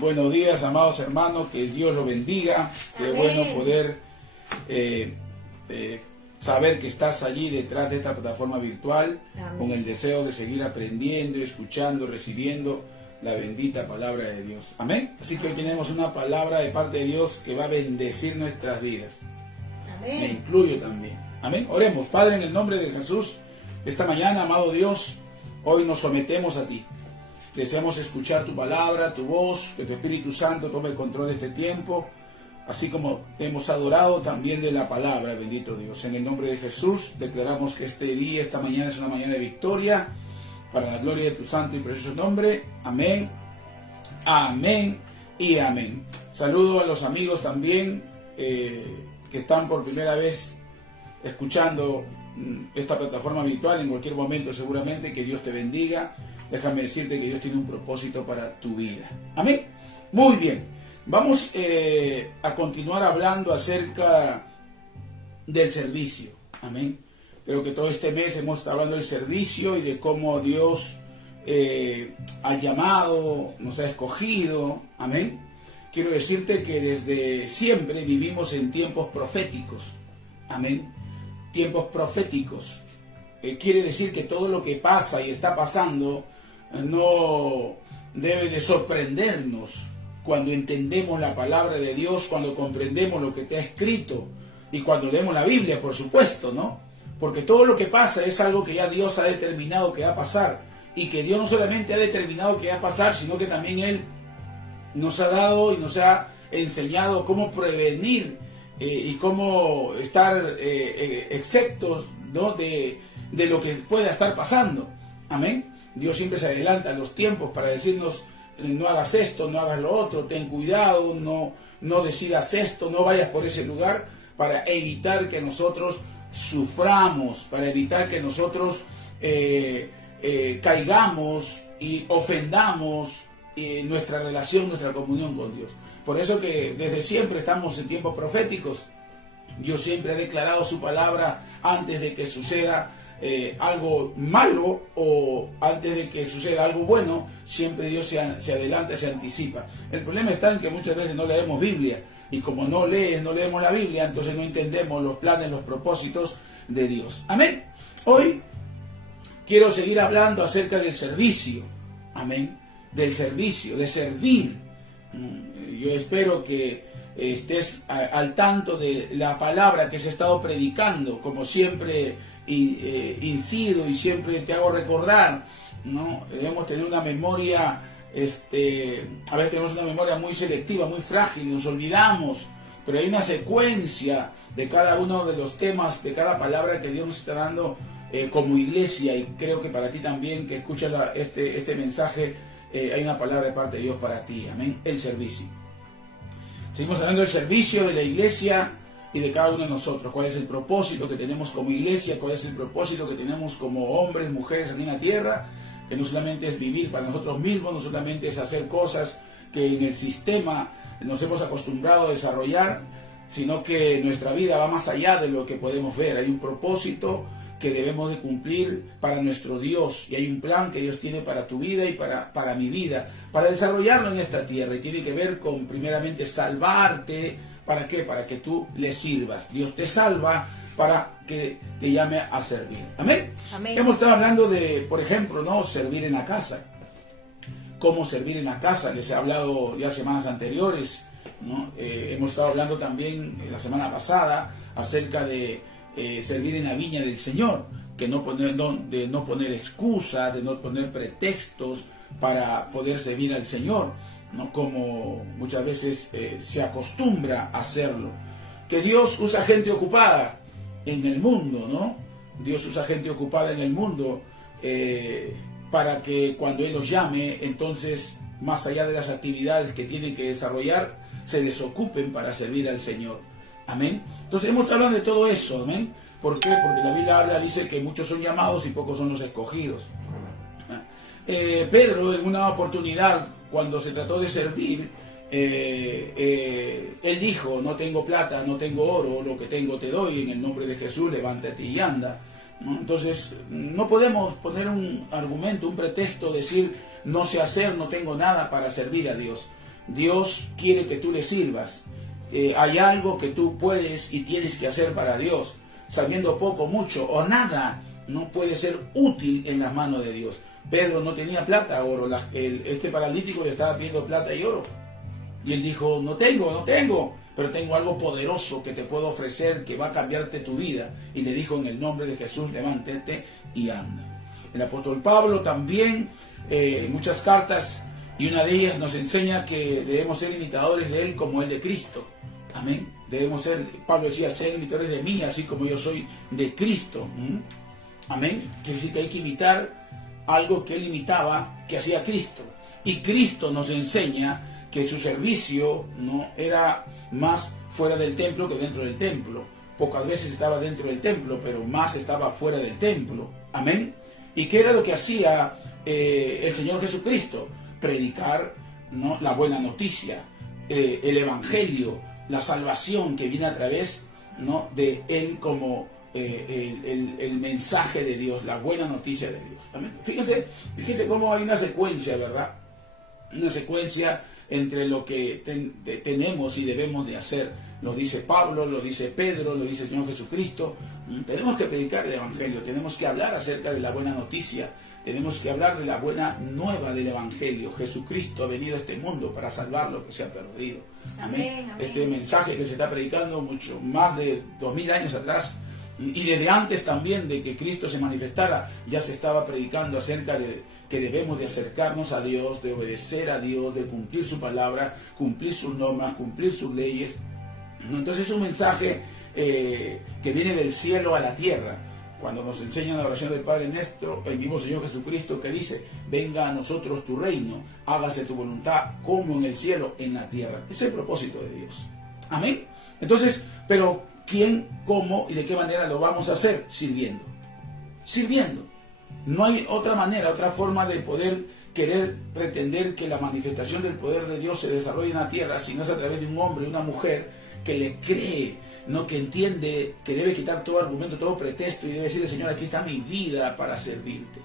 Buenos días, amados hermanos, que Dios los bendiga. Qué bueno poder saber que estás allí detrás de esta plataforma virtual. Amén. Con el deseo de seguir aprendiendo, escuchando, recibiendo la bendita palabra de Dios. Amén. Así que hoy tenemos una palabra de parte de Dios que va a bendecir nuestras vidas. Amén. Me incluyo también. Amén. Oremos. Padre, en el nombre de Jesús, esta mañana, amado Dios, hoy nos sometemos a ti. Deseamos escuchar tu palabra, tu voz, que tu Espíritu Santo tome el control de este tiempo, así como te hemos adorado también de la palabra, bendito Dios. En el nombre de Jesús declaramos que este día, esta mañana es una mañana de victoria, para la gloria de tu santo y precioso nombre. Amén, amén y amén. Saludo a los amigos también que están por primera vez escuchando esta plataforma virtual, en cualquier momento seguramente. Que Dios te bendiga. Déjame decirte que Dios tiene un propósito para tu vida. Amén. Muy bien. Vamos a continuar hablando acerca del servicio. Amén. Creo que todo este mes hemos estado hablando del servicio y de cómo Dios ha llamado, nos ha escogido. Amén. Quiero decirte que desde siempre vivimos en tiempos proféticos. Amén. Tiempos proféticos. Quiere decir que todo lo que pasa y está pasando no debe de sorprendernos cuando entendemos la palabra de Dios, cuando comprendemos lo que te ha escrito y cuando leemos la Biblia, por supuesto, ¿no? Porque todo lo que pasa es algo que ya Dios ha determinado que va a pasar, y que Dios no solamente ha determinado que va a pasar, sino que también Él nos ha dado y nos ha enseñado cómo prevenir y cómo estar exentos, ¿no?, de lo que pueda estar pasando. Amén. Dios siempre se adelanta a los tiempos para decirnos: no hagas esto, no hagas lo otro, ten cuidado, no decidas esto, no vayas por ese lugar, para evitar que nosotros suframos, para evitar que nosotros caigamos y ofendamos nuestra relación, nuestra comunión con Dios. Por eso que desde siempre estamos en tiempos proféticos. Dios siempre ha declarado su palabra antes de que suceda algo malo, o antes de que suceda algo bueno. Siempre Dios se adelanta, se anticipa. El problema está en que muchas veces no leemos Biblia, y como no leemos la Biblia, entonces no entendemos los planes, los propósitos de Dios. Amén. Hoy quiero seguir hablando acerca del servicio. Amén. Del servicio, de servir. Yo espero que estés al tanto de la palabra que se ha estado predicando. Como siempre incido y siempre te hago recordar, ¿no? Debemos tener una memoria, a veces tenemos una memoria muy selectiva, muy frágil, nos olvidamos, pero hay una secuencia de cada uno de los temas, de cada palabra que Dios nos está dando como iglesia, y creo que para ti también, que escuchas este mensaje, hay una palabra de parte de Dios para ti. Amén. El servicio. Seguimos hablando del servicio de la iglesia y de cada uno de nosotros. ¿Cuál es el propósito que tenemos como iglesia? ¿Cuál es el propósito que tenemos como hombres, mujeres aquí en la tierra? Que no solamente es vivir para nosotros mismos, no solamente es hacer cosas que en el sistema nos hemos acostumbrado a desarrollar, sino que nuestra vida va más allá de lo que podemos ver. Hay un propósito que debemos de cumplir para nuestro Dios, y hay un plan que Dios tiene para tu vida y para mi vida, para desarrollarlo en esta tierra, y tiene que ver con, primeramente, salvarte. ¿Para qué? Para que tú le sirvas. Dios te salva para que te llame a servir. Amén. Amén. Hemos estado hablando de, por ejemplo, ¿no?, servir en la casa. ¿Cómo servir en la casa? Les he hablado ya semanas anteriores, ¿no? Hemos estado hablando también la semana pasada acerca de servir en la viña del Señor, de no poner excusas, de no poner pretextos para poder servir al Señor, ¿no?, como muchas veces se acostumbra a hacerlo. Que Dios usa gente ocupada en el mundo, ¿no? Dios usa gente ocupada en el mundo para que cuando Él los llame, entonces, más allá de las actividades que tienen que desarrollar, se desocupen para servir al Señor. Amén. Entonces hemos estado hablando de todo eso. Amén. ¿Por qué? Porque la Biblia dice que muchos son llamados y pocos son los escogidos. Pedro, en una oportunidad, cuando se trató de servir, él dijo: no tengo plata, no tengo oro, lo que tengo te doy, en el nombre de Jesús levántate y anda, ¿no? Entonces no podemos poner un argumento, un pretexto, decir no sé hacer, no tengo nada para servir a Dios. Dios quiere que tú le sirvas. Hay algo que tú puedes y tienes que hacer para Dios, sabiendo poco, mucho o nada, no puede ser útil en las manos de Dios. Pedro no tenía plata, oro. Este paralítico le estaba pidiendo plata y oro. Y él dijo, no tengo, pero tengo algo poderoso que te puedo ofrecer que va a cambiarte tu vida. Y le dijo, en el nombre de Jesús, levántate y anda. El apóstol Pablo también, muchas cartas, y una de ellas nos enseña que debemos ser imitadores de él como él de Cristo. Amén. Debemos ser, Pablo decía, ser imitadores de mí, así como yo soy de Cristo. Amén. Quiere decir que hay que imitar algo que él imitaba, que hacía Cristo. Y Cristo nos enseña que su servicio no era más fuera del templo que dentro del templo. Pocas veces estaba dentro del templo, pero más estaba fuera del templo. Amén. ¿Y qué era lo que hacía el Señor Jesucristo? Predicar, ¿no?, la buena noticia, el evangelio, la salvación que viene a través, ¿no?, de él como el mensaje de Dios, la buena noticia de Dios. Amén. Fíjense cómo hay una secuencia, ¿verdad? Una secuencia entre lo que tenemos y debemos de hacer. Lo dice Pablo, lo dice Pedro, lo dice el Señor Jesucristo. Tenemos que predicar el evangelio, tenemos que hablar acerca de la buena noticia, tenemos que hablar de la buena nueva del evangelio. Jesucristo ha venido a este mundo para salvar lo que se ha perdido. Amén. Amén. Este mensaje que se está predicando mucho más de 2000 años atrás, y desde antes también de que Cristo se manifestara, ya se estaba predicando acerca de que debemos de acercarnos a Dios, de obedecer a Dios, de cumplir su palabra, cumplir sus normas, cumplir sus leyes. Entonces es un mensaje que viene del cielo a la tierra. Cuando nos enseñan la oración del Padre nuestro, el mismo Señor Jesucristo que dice, venga a nosotros tu reino, hágase tu voluntad como en el cielo, en la tierra. Ese es el propósito de Dios. Amén. Entonces, pero ¿quién, cómo y de qué manera lo vamos a hacer? Sirviendo. Sirviendo. No hay otra manera, otra forma de poder querer pretender que la manifestación del poder de Dios se desarrolle en la tierra, si no es a través de un hombre y una mujer que le cree, no, que entiende que debe quitar todo argumento, todo pretexto y debe decirle, Señor, aquí está mi vida para servirte.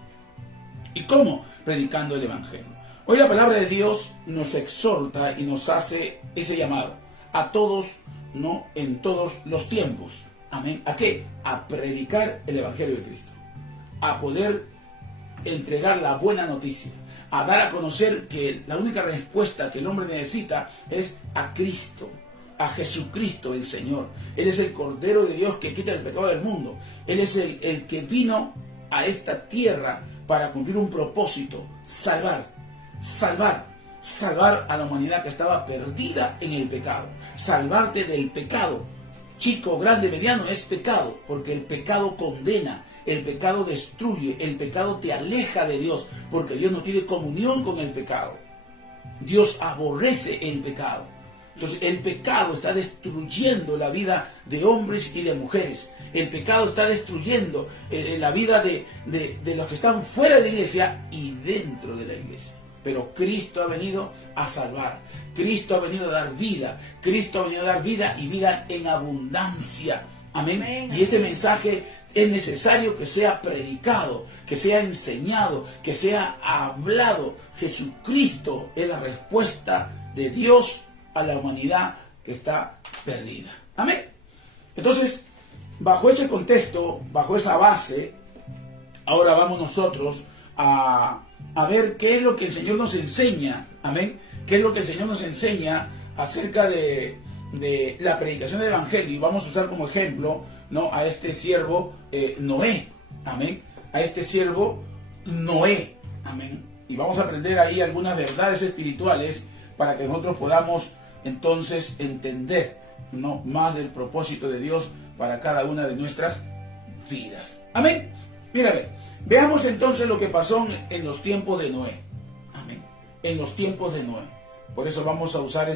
¿Y cómo? Predicando el evangelio. Hoy la palabra de Dios nos exhorta y nos hace ese llamado a todos, no, en todos los tiempos. Amén. ¿A qué? A predicar el evangelio de Cristo, a poder entregar la buena noticia, a dar a conocer que la única respuesta que el hombre necesita es a Cristo, a Jesucristo el Señor. Él es el Cordero de Dios que quita el pecado del mundo. Él es el que vino a esta tierra para cumplir un propósito, salvar a la humanidad que estaba perdida en el pecado, salvarte del pecado. Chico, grande, mediano, es pecado, porque el pecado condena, el pecado destruye, el pecado te aleja de Dios, porque Dios no tiene comunión con el pecado. Dios aborrece el pecado. Entonces el pecado está destruyendo la vida de hombres y de mujeres. El pecado está destruyendo la vida de los que están fuera de la iglesia y dentro de la iglesia. Pero Cristo ha venido a salvar. Cristo ha venido a dar vida. Cristo ha venido a dar vida y vida en abundancia. Amén. Amén. Y este mensaje es necesario que sea predicado, que sea enseñado, que sea hablado. Jesucristo es la respuesta de Dios a la humanidad que está perdida. Amén. Entonces, bajo ese contexto, bajo esa base, ahora vamos nosotros a ver qué es lo que el Señor nos enseña. Amén. Qué es lo que el Señor nos enseña acerca de la predicación del evangelio. Y vamos a usar como ejemplo, ¿no?, a este siervo Noé. Amén. A este siervo Noé. Amén. Y vamos a aprender ahí algunas verdades espirituales para que nosotros podamos entonces entender, ¿no?, más del propósito de Dios para cada una de nuestras vidas. Amén. Mírame, veamos entonces lo que pasó en los tiempos de Noé. Amén. En los tiempos de Noé. Por eso vamos a usar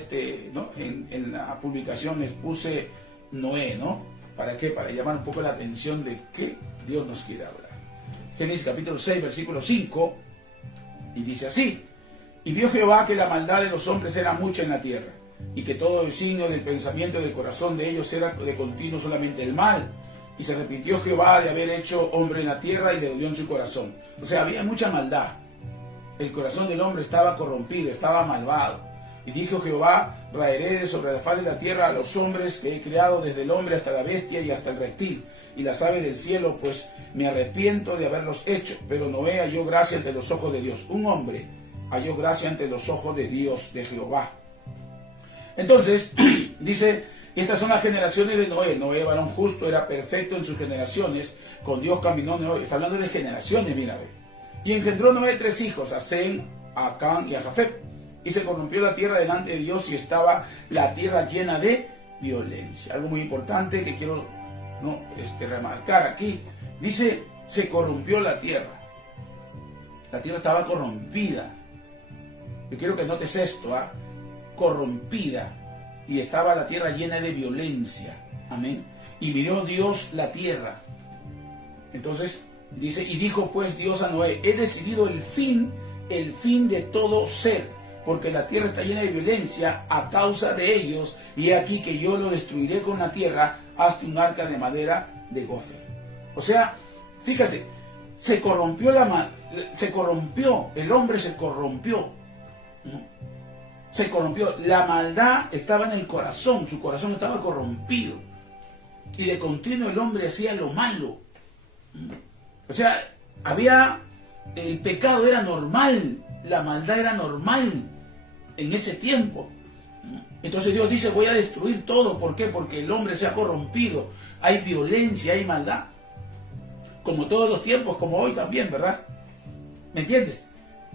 ¿no? En la publicación les puse Noé, ¿no? ¿Para qué? Para llamar un poco la atención de qué Dios nos quiere hablar. Génesis capítulo 6, versículo 5, y dice así: y vio Jehová que la maldad de los hombres era mucha en la tierra, y que todo el signo del pensamiento del corazón de ellos era de continuo solamente el mal. Y se arrepintió Jehová de haber hecho hombre en la tierra y le dolió en su corazón. O sea, había mucha maldad. El corazón del hombre estaba corrompido, estaba malvado. Y dijo Jehová, raeré de sobre la faz de la tierra a los hombres que he creado, desde el hombre hasta la bestia y hasta el reptil, y las aves del cielo, pues me arrepiento de haberlos hecho. Pero Noé halló gracia ante los ojos de Dios. Un hombre halló gracia ante los ojos de Dios, de Jehová. Entonces, dice, estas son las generaciones de Noé. Noé, varón justo, era perfecto en sus generaciones. Con Dios caminó Noé. Está hablando de generaciones, mira. Y engendró Noé 3 hijos, a Sem, a Cam y a Jafet. Y se corrompió la tierra delante de Dios y estaba la tierra llena de violencia. Algo muy importante que quiero remarcar aquí. Dice, se corrompió la tierra. La tierra estaba corrompida. Yo quiero que notes esto, corrompida, y estaba la tierra llena de violencia. Amén. Y miró Dios la tierra. Entonces dice, y dijo pues Dios a Noé, he decidido el fin de todo ser, porque la tierra está llena de violencia a causa de ellos, y he aquí que yo lo destruiré con la tierra, hasta un arca de madera de gofer. O sea, fíjate, se corrompió el hombre se corrompió, ¿no? Se corrompió, la maldad estaba en el corazón, su corazón estaba corrompido, y de continuo el hombre hacía lo malo. O sea, el pecado era normal, la maldad era normal en ese tiempo. Entonces Dios dice, voy a destruir todo. ¿Por qué? Porque el hombre se ha corrompido, hay violencia, hay maldad, como todos los tiempos, como hoy también, ¿verdad? ¿Me entiendes?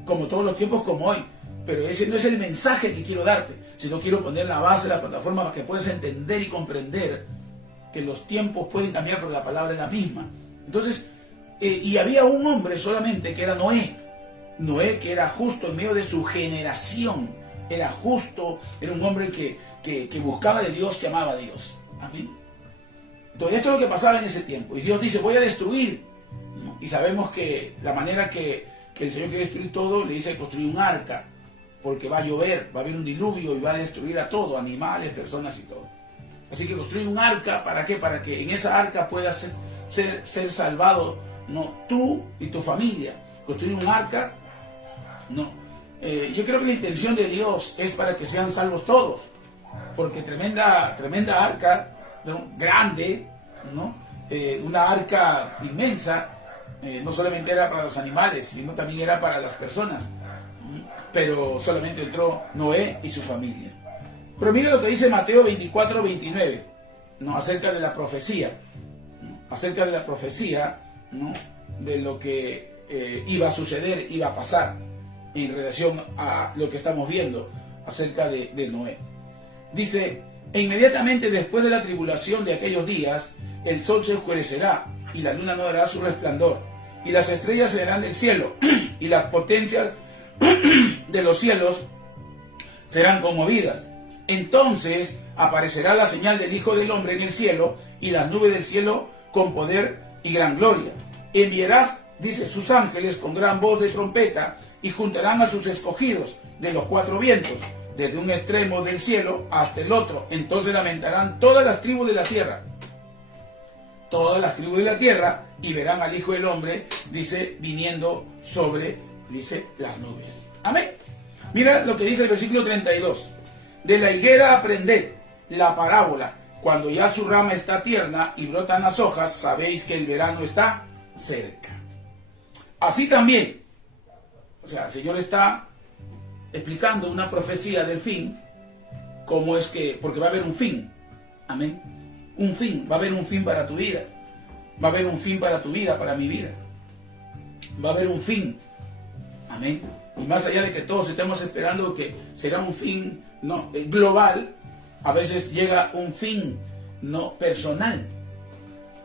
Como todos los tiempos, como hoy. Pero ese no es el mensaje que quiero darte, sino quiero poner la base, la plataforma para que puedas entender y comprender que los tiempos pueden cambiar, pero la palabra es la misma. Entonces, y había un hombre solamente que era Noé. Noé, que era justo en medio de su generación. Era justo, era un hombre que buscaba de Dios, que amaba a Dios. Amén. Entonces, esto es lo que pasaba en ese tiempo. Y Dios dice, voy a destruir. Y sabemos que la manera que el Señor quiere destruir todo, le dice construir un arca. Porque va a llover, va a haber un diluvio y va a destruir a todo, animales, personas y todo. Así que construye un arca, ¿para qué? Para que en esa arca puedas ser salvado, ¿no? Tú y tu familia. Construir un arca, no. Yo creo que la intención de Dios es para que sean salvos todos. Porque tremenda arca, ¿no? Grande, ¿no? Una arca inmensa, no solamente era para los animales, sino también era para las personas. Pero solamente entró Noé y su familia. Pero mire lo que dice Mateo 24-29, ¿no? Acerca de la profecía, ¿no? Acerca de la profecía, ¿no? De lo que iba a suceder, iba a pasar en relación a lo que estamos viendo acerca de Noé. Dice, e inmediatamente después de la tribulación de aquellos días, el sol se oscurecerá y la luna no dará su resplandor, y las estrellas se verán del cielo, y las potencias de los cielos serán conmovidas. Entonces aparecerá la señal del Hijo del Hombre en el cielo, y las nubes del cielo con poder y gran gloria. Enviará, dice, sus ángeles con gran voz de trompeta, y juntarán a sus escogidos de los 4 vientos, desde un extremo del cielo hasta el otro. Entonces lamentarán todas las tribus de la tierra. Todas las tribus de la tierra, y verán al Hijo del Hombre, dice, viniendo sobre, dice, las nubes. Amén. Mira lo que dice el versículo 32. De la higuera aprended la parábola. Cuando ya su rama está tierna y brotan las hojas, sabéis que el verano está cerca. Así también, o sea, el Señor está explicando una profecía del fin, cómo es que, porque va a haber un fin. Amén. Un fin, va a haber un fin para tu vida. Va a haber un fin para tu vida, para mi vida. Va a haber un fin. Amén. Y más allá de que todos estemos esperando que será un fin, no global, a veces llega un fin no personal.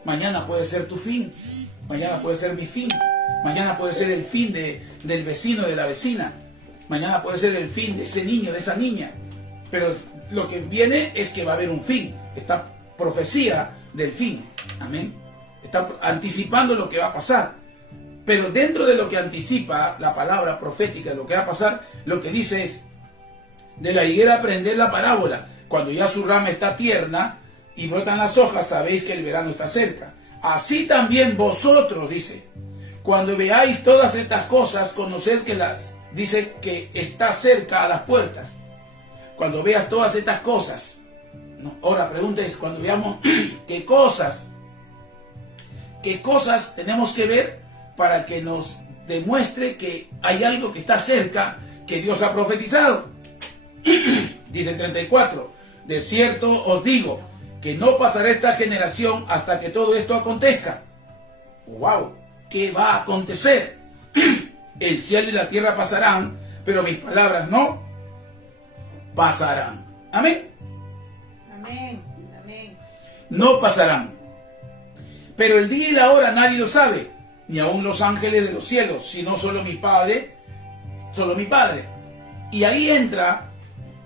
Mañana puede ser tu fin, mañana puede ser mi fin, mañana puede ser el fin del vecino, de la vecina, mañana puede ser el fin de ese niño, de esa niña. Pero lo que viene es que va a haber un fin. Esta profecía del fin, amén, está anticipando lo que va a pasar. Pero dentro de lo que anticipa la palabra profética de lo que va a pasar, lo que dice es, de la higuera aprended la parábola. Cuando ya su rama está tierna y brotan las hojas, sabéis que el verano está cerca. Así también vosotros, dice, cuando veáis todas estas cosas, conoced que dice que está cerca a las puertas. cuando veas todas estas cosas, ¿no? Ahora la pregunta es, cuando veamos qué cosas tenemos que ver para que nos demuestre que hay algo que está cerca, que Dios ha profetizado. Dice el 34, de cierto os digo, que no pasará esta generación hasta que todo esto acontezca. ¡Wow! ¿Qué va a acontecer? El cielo y la tierra pasarán, pero mis palabras no pasarán. Amén. Amén. Amén. No pasarán. Pero el día y la hora nadie lo sabe, ni aun los ángeles de los cielos, sino solo mi Padre, solo mi Padre. Y ahí entra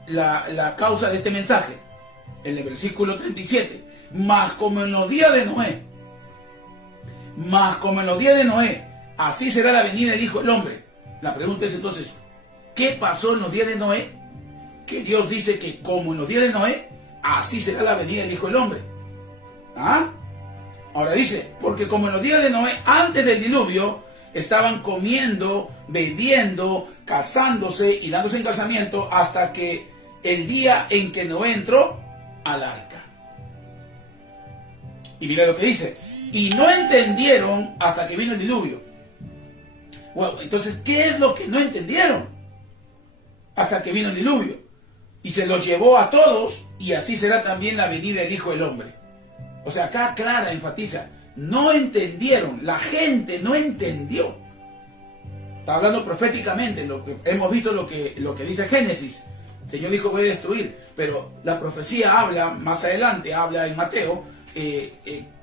la causa de este mensaje, en el versículo 37. Mas como en los días de Noé, así será la venida del Hijo del Hombre. La pregunta es entonces, ¿qué pasó en los días de Noé? Que Dios dice que como en los días de Noé, así será la venida del Hijo del Hombre. ¿Ah? Ahora dice, porque como en los días de Noé, antes del diluvio, estaban comiendo, bebiendo, casándose y dándose en casamiento hasta que el día en que Noé entró al arca. Y mira lo que dice, y no entendieron hasta que vino el diluvio. Bueno, entonces, ¿qué es lo que no entendieron? Hasta que vino el diluvio. Y se los llevó a todos, y así será también la venida del Hijo del Hombre. O sea, acá clara, enfatiza, no entendieron, la gente no entendió. Está hablando proféticamente, lo que hemos visto lo que dice Génesis. El Señor dijo, voy a destruir, pero la profecía habla, más adelante, habla en Mateo,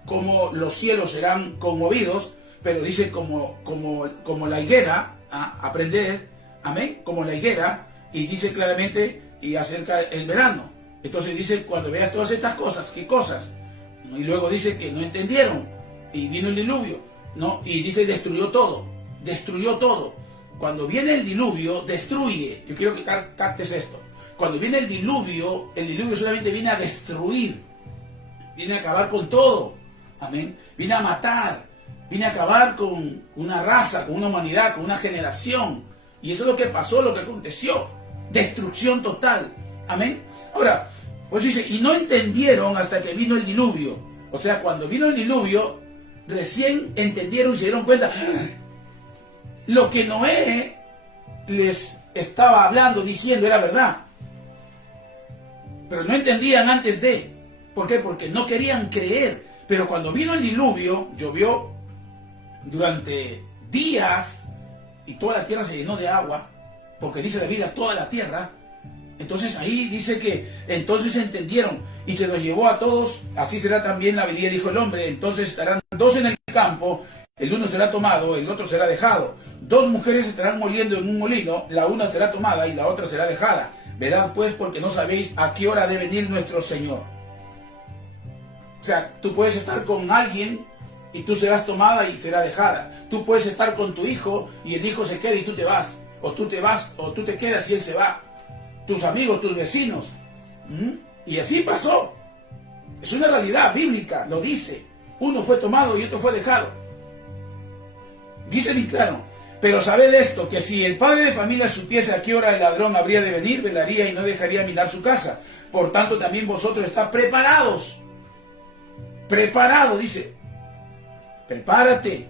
cómo los cielos serán conmovidos, pero dice como la higuera, aprended, amén, como la higuera, y dice claramente, y acerca el verano. Entonces dice, cuando veas todas estas cosas, ¿qué cosas? Y luego dice que no entendieron, y vino el diluvio, ¿no? Y dice, destruyó todo. Cuando viene el diluvio, destruye. Yo quiero que captes esto. Cuando viene el diluvio solamente viene a destruir, viene a acabar con todo, amén. Viene a matar, viene a acabar con una raza, con una humanidad, con una generación. Y eso es lo que pasó, lo que aconteció. Destrucción total, amén. Ahora, pues dice, y no entendieron hasta que vino el diluvio. O sea, cuando vino el diluvio, recién entendieron y se dieron cuenta. Lo que Noé les estaba hablando, diciendo, era verdad. Pero no entendían antes de. ¿Por qué? Porque no querían creer. Pero cuando vino el diluvio, llovió durante días y toda la tierra se llenó de agua, porque dice la Biblia, toda la tierra. Entonces ahí dice que entonces entendieron y se los llevó a todos, así será también la venida del Hijo del Hombre. Entonces estarán dos en el campo, el uno será tomado, el otro será dejado. Dos mujeres estarán moliendo en un molino, la una será tomada y la otra será dejada. Velad pues, porque no sabéis a qué hora debe venir nuestro Señor. O sea, tú puedes estar con alguien y tú serás tomada y será dejada. Tú puedes estar con tu hijo y el hijo se queda y tú te vas. O tú te vas, o tú te quedas y él se va. Tus amigos, tus vecinos. Y así pasó. Es una realidad bíblica, lo dice. Uno fue tomado y otro fue dejado. Dice bien claro. Pero sabed esto, que si el padre de familia supiese a qué hora el ladrón habría de venir, velaría y no dejaría minar su casa. Por tanto, también vosotros estad preparados. Preparado, dice. Prepárate.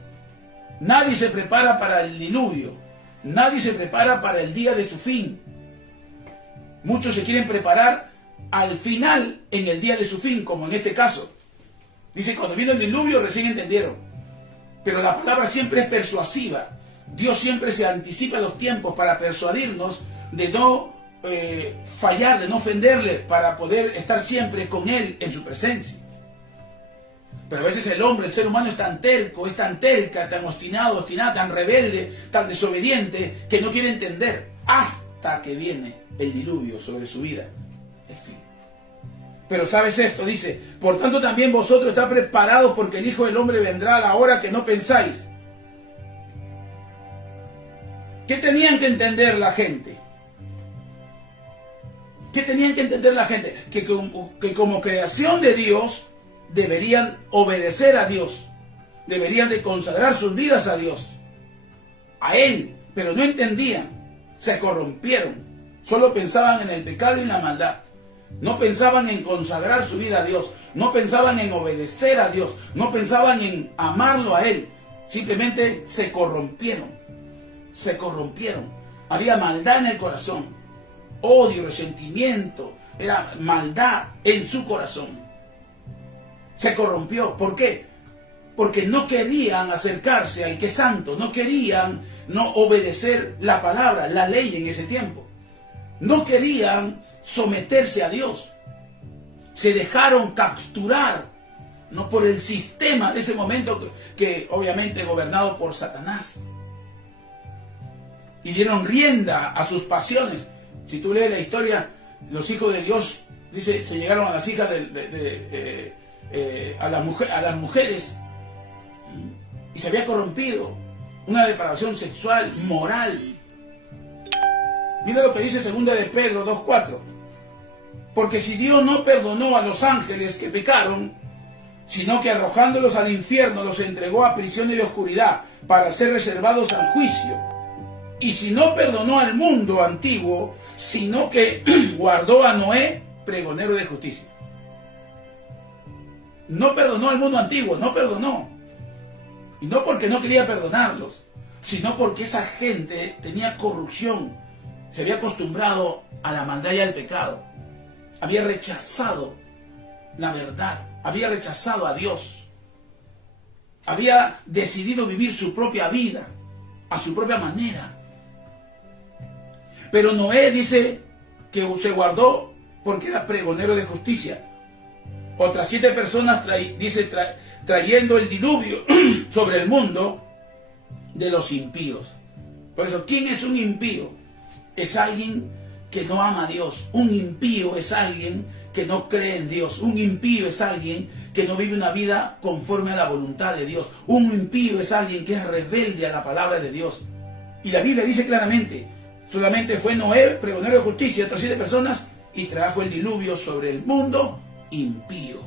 Nadie se prepara para el diluvio. Nadie se prepara para el día de su fin. Muchos se quieren preparar al final, en el día de su fin, como en este caso. Dice, cuando vino el diluvio recién entendieron. Pero la palabra siempre es persuasiva. Dios siempre se anticipa a los tiempos para persuadirnos de no fallar, de no ofenderle, para poder estar siempre con Él en su presencia. Pero a veces el hombre, el ser humano es tan terco, es tan terca, tan obstinado, obstinada, tan rebelde, tan desobediente, que no quiere entender hasta que viene el diluvio sobre su vida. El fin. Pero sabes esto, dice, por tanto también vosotros estad preparados, porque el Hijo del Hombre vendrá a la hora que no pensáis. ¿Qué tenían que entender la gente? ¿Qué tenían que entender la gente? Que como creación de Dios deberían obedecer a Dios. Deberían de consagrar sus vidas a Dios. A Él. Pero no entendían. Se corrompieron. Solo pensaban en el pecado y en la maldad. No pensaban en consagrar su vida a Dios. No pensaban en obedecer a Dios. No pensaban en amarlo a Él. Simplemente se corrompieron. Se corrompieron. Había maldad en el corazón. Odio, resentimiento. Era maldad en su corazón. Se corrompió. ¿Por qué? Porque no querían acercarse al que es santo. No querían no obedecer la palabra, la ley en ese tiempo. No querían someterse a Dios. Se dejaron capturar, no por el sistema de ese momento que obviamente gobernado por Satanás. Y dieron rienda a sus pasiones. Si tú lees la historia, los hijos de Dios, dice, se llegaron a las hijas a las mujeres y se había corrompido. Una depravación sexual, moral. Mira lo que dice 2 de Pedro 2:4. Porque si Dios no perdonó a los ángeles que pecaron, sino que arrojándolos al infierno los entregó a prisiones de oscuridad para ser reservados al juicio. Y si no perdonó al mundo antiguo, sino que guardó a Noé, pregonero de justicia. No perdonó al mundo antiguo, no perdonó. Y no porque no quería perdonarlos, sino porque esa gente tenía corrupción. Se había acostumbrado a la maldad y al pecado. Había rechazado la verdad. Había rechazado a Dios. Había decidido vivir su propia vida a su propia manera. Pero Noé dice que se guardó porque era pregonero de justicia. Otras 7 personas trayendo el diluvio sobre el mundo de los impíos. Por eso, ¿quién es un impío? Es alguien que no ama a Dios. Un impío es alguien que no cree en Dios. Un impío es alguien que no vive una vida conforme a la voluntad de Dios. Un impío es alguien que es rebelde a la palabra de Dios. Y la Biblia dice claramente, solamente fue Noé, pregonero de justicia, otras 7 personas, y trajo el diluvio sobre el mundo impío.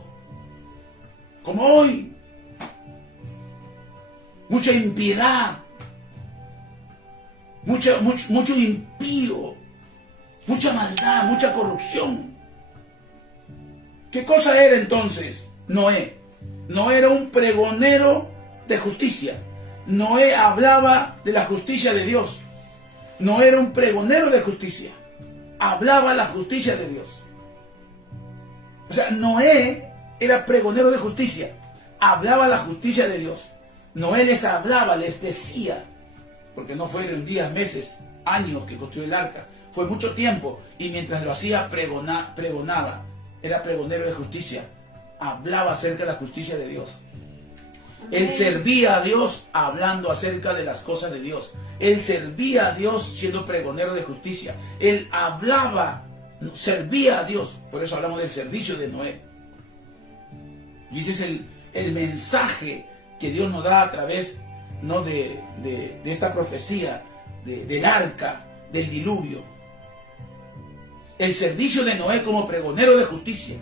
Como hoy, mucha impiedad, mucho impío, mucha maldad, mucha corrupción. ¿Qué cosa era entonces Noé? Noé era un pregonero de justicia. Noé hablaba de la justicia de Dios. Noé era un pregonero de justicia. Hablaba la justicia de Dios. O sea, Noé era pregonero de justicia. Hablaba la justicia de Dios. Noé les hablaba, les decía, porque no fueron días, meses, años que construyó el arca. Fue mucho tiempo. Y mientras lo hacía, pregonaba. Era pregonero de justicia. Hablaba acerca de la justicia de Dios. Él servía a Dios hablando acerca de las cosas de Dios. Él servía a Dios siendo pregonero de justicia. Él hablaba, servía a Dios. Por eso hablamos del servicio de Noé. Y ese es el mensaje que Dios nos da a través de esta profecía, del arca, del diluvio. El servicio de Noé como pregonero de justicia.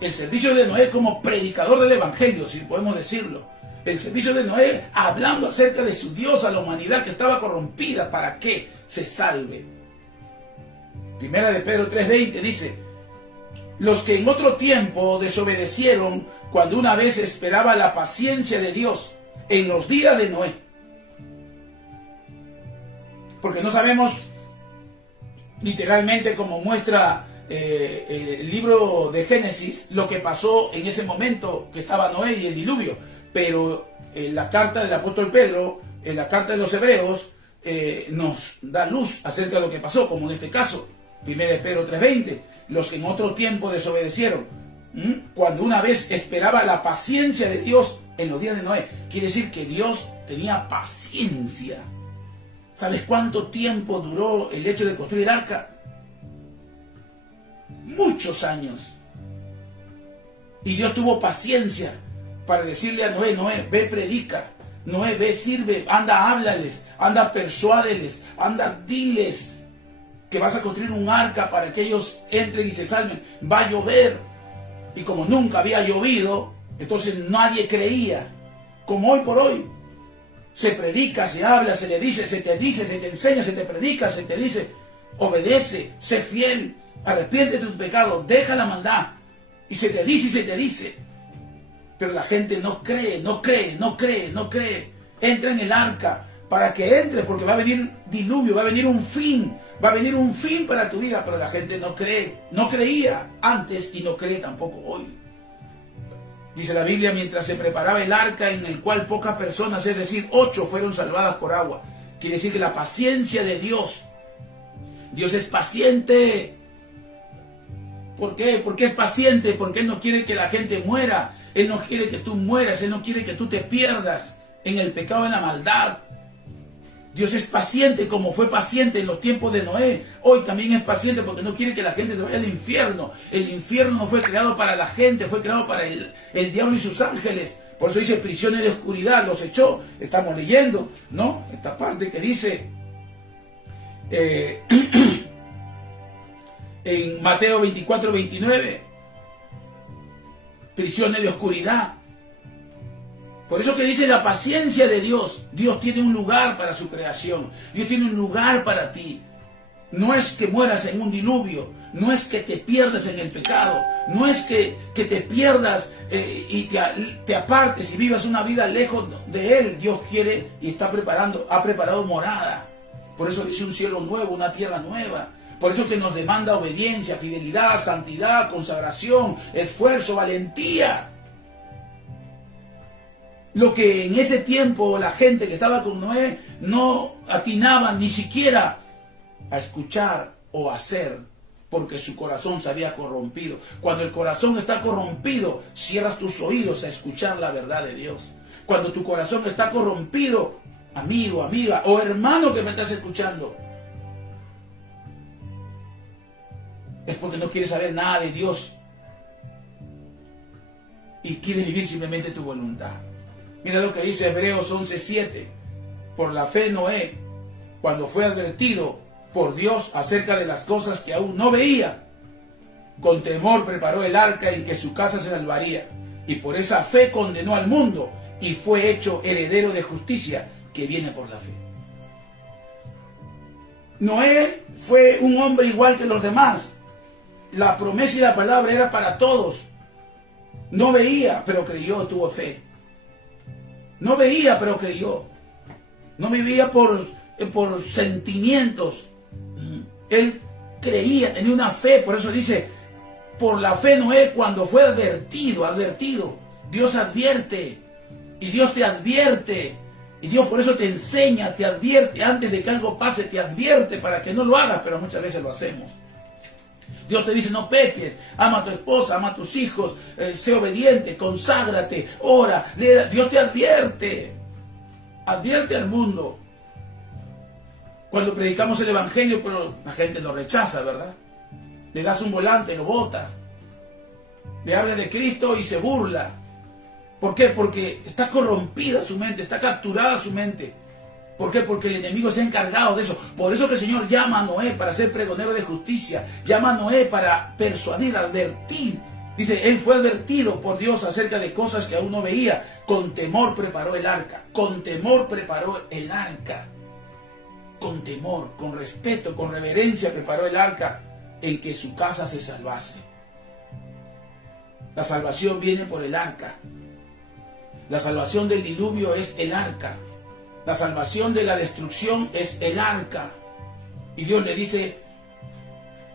El servicio de Noé como predicador del evangelio, si podemos decirlo. El servicio de Noé hablando acerca de su Dios a la humanidad que estaba corrompida para que se salve. Primera de Pedro 3:20 dice: los que en otro tiempo desobedecieron cuando una vez esperaba la paciencia de Dios en los días de Noé. Porque no sabemos literalmente, como muestra el libro de Génesis, lo que pasó en ese momento que estaba Noé y el diluvio. Pero en la carta del apóstol Pedro, en la carta de los Hebreos, nos da luz acerca de lo que pasó, como en este caso, 1 de Pedro 3:20, los que en otro tiempo desobedecieron, cuando una vez esperaba la paciencia de Dios en los días de Noé. Quiere decir que Dios tenía paciencia. ¿Sabes cuánto tiempo duró el hecho de construir el arca? Muchos años. Y Dios tuvo paciencia para decirle a Noé: Noé, ve, predica. Noé, ve, sirve. Anda, háblales. Anda, persuádeles. Anda, diles que vas a construir un arca para que ellos entren y se salven. Va a llover. Y como nunca había llovido, entonces nadie creía. Como hoy por hoy. Se predica, se habla, se le dice, se te enseña, se te predica, se te dice. obedece, sé fiel, arrepiéntete de tus pecados, deja la maldad. Y se te dice y se te dice. Pero la gente no cree, no cree, no cree, no cree. Entra en el arca para que entre, porque va a venir diluvio, va a venir un fin para tu vida, pero la gente no cree, no creía antes y no cree tampoco hoy. Dice la Biblia, mientras se preparaba el arca en el cual pocas personas, es decir, 8 fueron salvadas por agua. Quiere decir que la paciencia de Dios, Dios es paciente. ¿Por qué? Porque es paciente, porque Él no quiere que la gente muera, Él no quiere que tú mueras, Él no quiere que tú te pierdas en el pecado, en la maldad. Dios es paciente como fue paciente en los tiempos de Noé. Hoy también es paciente porque no quiere que la gente se vaya al infierno. El infierno no fue creado para la gente, fue creado para el diablo y sus ángeles. Por eso dice prisiones de oscuridad, los echó. Estamos leyendo, ¿no? Esta parte que dice en Mateo 24, 29. Prisiones de oscuridad. Por eso que dice la paciencia de Dios. Dios tiene un lugar para su creación. Dios tiene un lugar para ti. No es que mueras en un diluvio. No es que te pierdas en el pecado. No es que te pierdas y te apartes y vivas una vida lejos de Él. Dios quiere y ha preparado morada. Por eso dice un cielo nuevo, una tierra nueva. Por eso que nos demanda obediencia, fidelidad, santidad, consagración, esfuerzo, valentía. Lo que en ese tiempo la gente que estaba con Noé no atinaban ni siquiera a escuchar o a hacer, porque su corazón se había corrompido. Cuando el corazón está corrompido, cierras tus oídos a escuchar la verdad de Dios. Cuando tu corazón está corrompido, amigo, amiga o hermano que me estás escuchando, es porque no quieres saber nada de Dios y quieres vivir simplemente tu voluntad. Mira lo que dice Hebreos 11:7. Por la fe Noé, cuando fue advertido por Dios acerca de las cosas que aún no veía, con temor preparó el arca en que su casa se salvaría, y por esa fe condenó al mundo y fue hecho heredero de justicia que viene por la fe. Noé fue un hombre igual que los demás. La promesa y la palabra era para todos. No veía, pero creyó, tuvo fe. No veía, pero creyó. No vivía por sentimientos. Él creía, tenía una fe. Por eso dice, por la fe Noé, cuando fue advertido. Dios advierte. Y Dios te advierte. Y Dios por eso te enseña, te advierte. Antes de que algo pase, te advierte para que no lo hagas, pero muchas veces lo hacemos. Dios te dice, no peques, ama a tu esposa, ama a tus hijos, sé obediente, conságrate, ora. Dios te advierte. Advierte al mundo. Cuando predicamos el evangelio, pero la gente lo rechaza, ¿verdad? Le das un volante, lo bota. Le hablas de Cristo y se burla. ¿Por qué? Porque está corrompida su mente, está capturada su mente. ¿Por qué? Porque el enemigo se ha encargado de eso. Por eso que el Señor llama a Noé para ser pregonero de justicia. Llama a Noé para persuadir, advertir. Dice, él fue advertido por Dios acerca de cosas que aún no veía. Con temor preparó el arca. Con temor preparó el arca. Con temor, con respeto, con reverencia preparó el arca en que su casa se salvase. La salvación viene por el arca. La salvación del diluvio es el arca. La salvación de la destrucción es el arca. Y Dios le dice,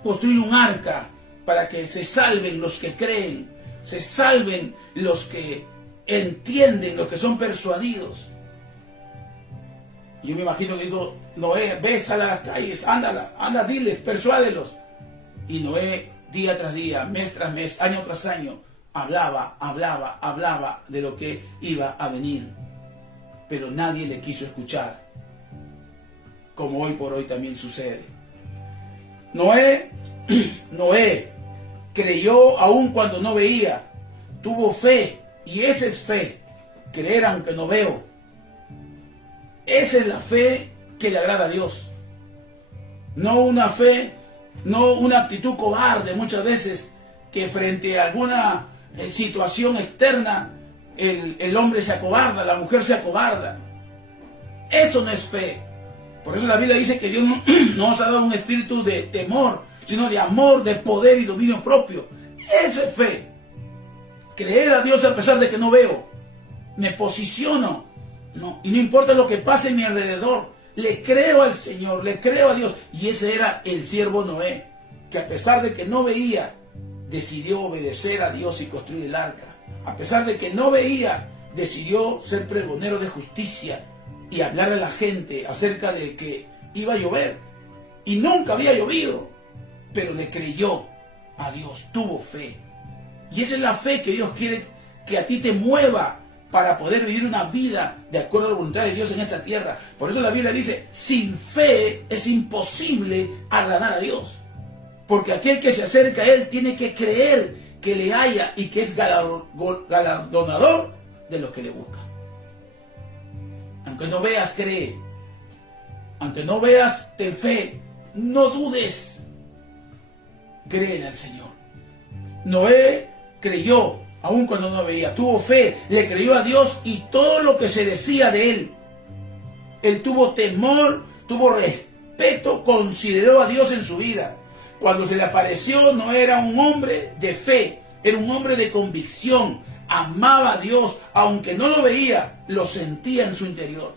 construir un arca para que se salven los que creen, se salven los que entienden, los que son persuadidos. Y yo me imagino que digo, Noé, ve, sal a las calles, anda, diles, persuádelos. Y Noé, día tras día, mes tras mes, año tras año, hablaba de lo que iba a venir. Pero nadie le quiso escuchar, como hoy por hoy también sucede. Noé creyó aun cuando no veía, tuvo fe, y esa es fe, creer aunque no veo. Esa es la fe que le agrada a Dios. No una fe, no una actitud cobarde muchas veces, que frente a alguna situación externa, el hombre se acobarda, la mujer se acobarda. Eso no es fe. Por eso la Biblia dice que Dios no nos ha dado un espíritu de temor, sino de amor, de poder y dominio propio. Eso es fe. Creer a Dios a pesar de que no veo. Me posiciono. No, y no importa lo que pase en mi alrededor. Le creo al Señor, le creo a Dios. Y ese era el siervo Noé, que a pesar de que no veía, decidió obedecer a Dios y construir el arca. A pesar de que no veía, decidió ser pregonero de justicia y hablar a la gente acerca de que iba a llover. Y nunca había llovido, pero le creyó a Dios, tuvo fe. Y esa es la fe que Dios quiere que a ti te mueva para poder vivir una vida de acuerdo a la voluntad de Dios en esta tierra. Por eso la Biblia dice, sin fe es imposible agradar a Dios. Porque aquel que se acerca a Él tiene que creer que le haya y que es galardonador de los que le buscan. Aunque no veas, cree. Aunque no veas, ten fe. No dudes. Créele al Señor. Noé creyó, aun cuando no veía. Tuvo fe, le creyó a Dios y todo lo que se decía de él. Él tuvo temor, tuvo respeto, consideró a Dios en su vida. Cuando se le apareció, no era un hombre de fe, era un hombre de convicción. Amaba a Dios, aunque no lo veía, lo sentía en su interior.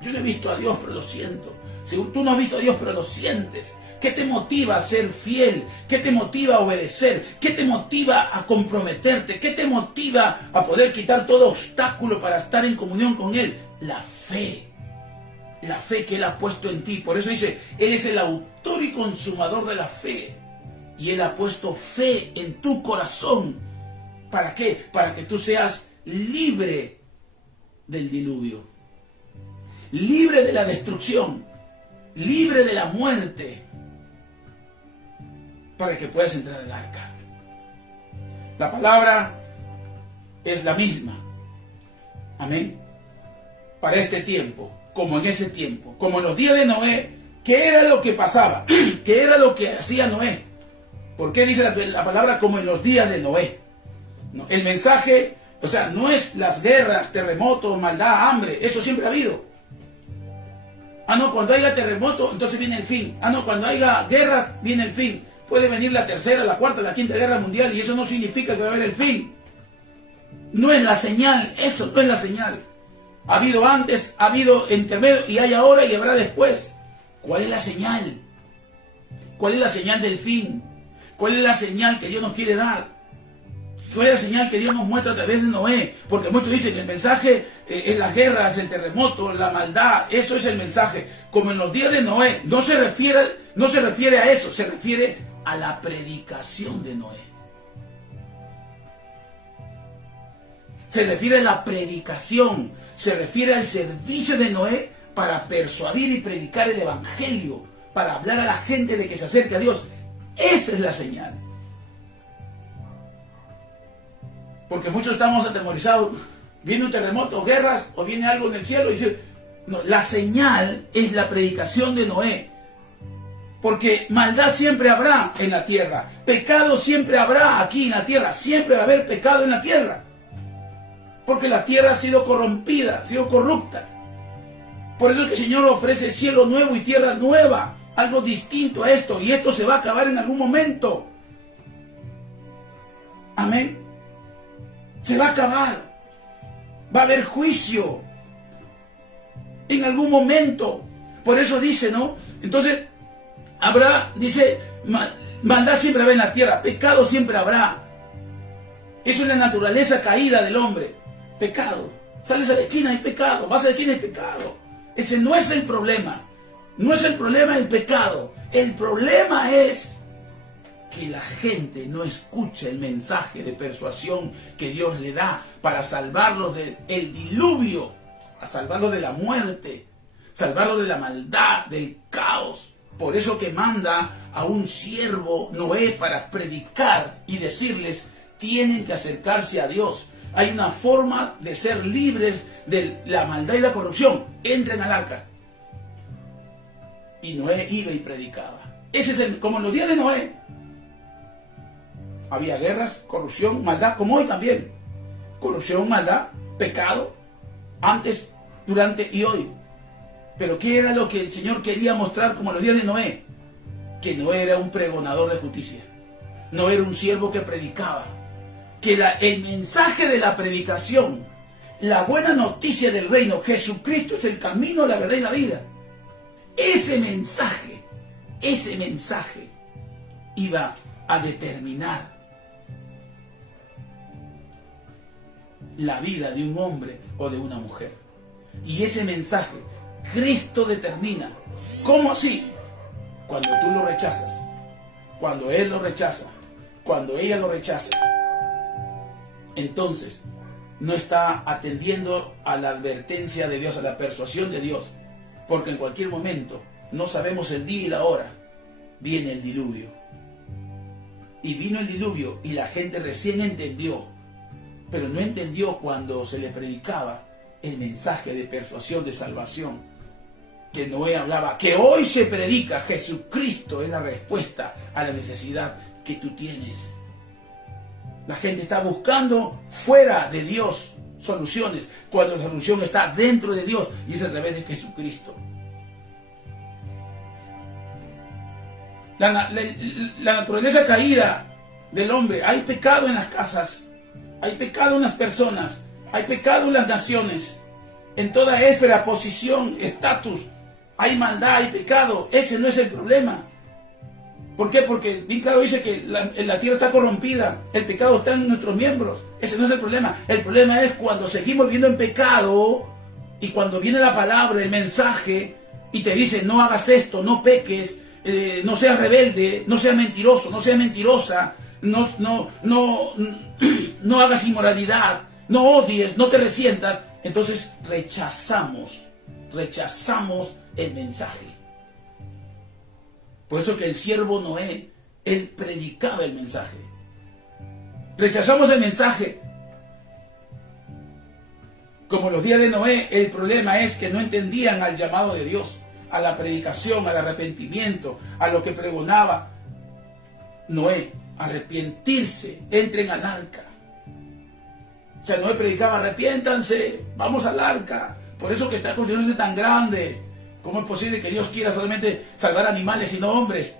Yo no he visto a Dios, pero lo siento. Si tú no has visto a Dios, pero lo sientes. ¿Qué te motiva a ser fiel? ¿Qué te motiva a obedecer? ¿Qué te motiva a comprometerte? ¿Qué te motiva a poder quitar todo obstáculo para estar en comunión con Él? La fe. La fe que Él ha puesto en ti. Por eso dice, Él es el autor y consumador de la fe. Y Él ha puesto fe en tu corazón. ¿Para qué? Para que tú seas libre del diluvio. Libre de la destrucción. Libre de la muerte. Para que puedas entrar al arca. La palabra es la misma. Amén. Para este tiempo, como en ese tiempo, como en los días de Noé, ¿qué era lo que pasaba? ¿Qué era lo que hacía Noé? ¿Por qué dice la palabra como en los días de Noé? No, el mensaje, o sea, no es las guerras, terremotos, maldad, hambre, eso siempre ha habido. Ah, no, cuando haya terremoto, entonces viene el fin. Ah, no, cuando haya guerras, viene el fin. Puede venir la tercera, la cuarta, la quinta guerra mundial y eso no significa que va a haber el fin. No es la señal, eso no es la señal. Ha habido antes, ha habido intermedio y hay ahora y habrá después. ¿Cuál es la señal? ¿Cuál es la señal del fin? ¿Cuál es la señal que Dios nos quiere dar? ¿Cuál es la señal que Dios nos muestra a través de Noé? Porque muchos dicen que el mensaje es las guerras, el terremoto, la maldad. Eso es el mensaje. Como en los días de Noé, no se refiere a eso, se refiere a la predicación de Noé. Se refiere a la predicación, se refiere al servicio de Noé para persuadir y predicar el evangelio, para hablar a la gente de que se acerque a Dios. Esa es la señal. Porque muchos estamos atemorizados. Viene un terremoto, guerras, o viene algo en el cielo y dice, no, la señal es la predicación de Noé. Porque maldad siempre habrá en la tierra. Pecado siempre habrá aquí en la tierra. Siempre va a haber pecado en la tierra. Porque la tierra ha sido corrompida, ha sido corrupta. Por eso es que el Señor ofrece cielo nuevo y tierra nueva. Algo distinto a esto. Y esto se va a acabar en algún momento. Amén. Se va a acabar. Va a haber juicio. En algún momento. Por eso dice, ¿no? Entonces, habrá, dice, maldad siempre habrá en la tierra. Pecado siempre habrá. Eso es la naturaleza caída del hombre. Pecado. Sales a la esquina, hay pecado. Vas a la esquina, hay pecado. Ese no es el problema. No es el problema el pecado. El problema es que la gente no escucha el mensaje de persuasión que Dios le da para salvarlos del diluvio, a salvarlos de la muerte, salvarlos de la maldad, del caos. Por eso que manda a un siervo Noé para predicar y decirles, tienen que acercarse a Dios. Hay una forma de ser libres de la maldad y la corrupción. Entren al arca. Y Noé iba y predicaba. Ese es como en los días de Noé. Había guerras, corrupción, maldad, como hoy también. Corrupción, maldad, pecado, antes, durante y hoy. Pero ¿qué era lo que el Señor quería mostrar como los días de Noé? Que Noé era un pregonador de justicia. No era un siervo que predicaba. Que el mensaje de la predicación, la buena noticia del reino, Jesucristo es el camino, la verdad y la vida. Ese mensaje iba a determinar la vida de un hombre o de una mujer. Y ese mensaje Cristo determina. ¿Cómo así? Cuando tú lo rechazas, cuando él lo rechaza, cuando ella lo rechaza, entonces no está atendiendo a la advertencia de Dios, a la persuasión de Dios, porque en cualquier momento, no sabemos el día y la hora, viene el diluvio. Y vino el diluvio y la gente recién entendió, pero no entendió cuando se le predicaba el mensaje de persuasión, de salvación, que Noé hablaba, que hoy se predica. Jesucristo es la respuesta a la necesidad que tú tienes. La gente está buscando fuera de Dios soluciones, cuando la solución está dentro de Dios y es a través de Jesucristo. La naturaleza caída del hombre, hay pecado en las casas, hay pecado en las personas, hay pecado en las naciones, en toda esfera, posición, estatus, hay maldad, hay pecado. Ese no es el problema. ¿Por qué? Porque bien claro dice que la tierra está corrompida, el pecado está en nuestros miembros. Ese no es el problema. El problema es cuando seguimos viviendo en pecado y cuando viene la palabra, el mensaje, y te dice no hagas esto, no peques, no seas rebelde, no seas mentiroso, no seas mentirosa, no hagas inmoralidad, no odies, no te resientas. Entonces rechazamos el mensaje. Por eso que el siervo Noé, él predicaba el mensaje. Rechazamos el mensaje. Como los días de Noé, el problema es que no entendían al llamado de Dios, a la predicación, al arrepentimiento, a lo que pregonaba Noé. Arrepentirse, entren al arca. O sea, Noé predicaba, arrepiéntanse, vamos al arca. Por eso que está construyéndose tan grande. ¿Cómo es posible que Dios quiera solamente salvar animales y no hombres?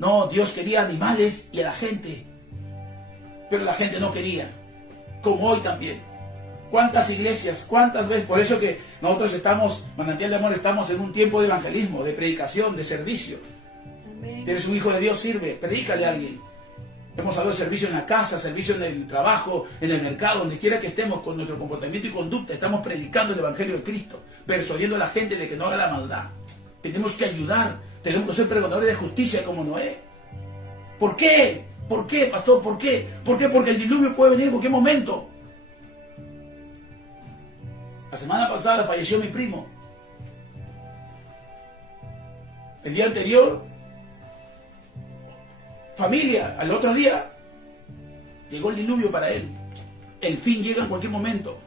No, Dios quería animales y a la gente. Pero la gente no quería. Como hoy también. ¿Cuántas iglesias? ¿Cuántas veces? Por eso que nosotros estamos, Manantial de Amor, estamos en un tiempo de evangelismo, de predicación, de servicio. Amén. Eres un hijo de Dios, sirve, predícale a alguien. Hemos hablado de servicio en la casa, servicio en el trabajo, en el mercado, donde quiera que estemos con nuestro comportamiento y conducta. Estamos predicando el Evangelio de Cristo, persuadiendo a la gente de que no haga la maldad. Tenemos que ayudar, tenemos que ser pregonadores de justicia como Noé. ¿Por qué? ¿Por qué, pastor? ¿Por qué? ¿Por qué? Porque el diluvio puede venir en cualquier momento. La semana pasada falleció mi primo. El día anterior, familia, al otro día llegó el diluvio para él. El fin llega en cualquier momento.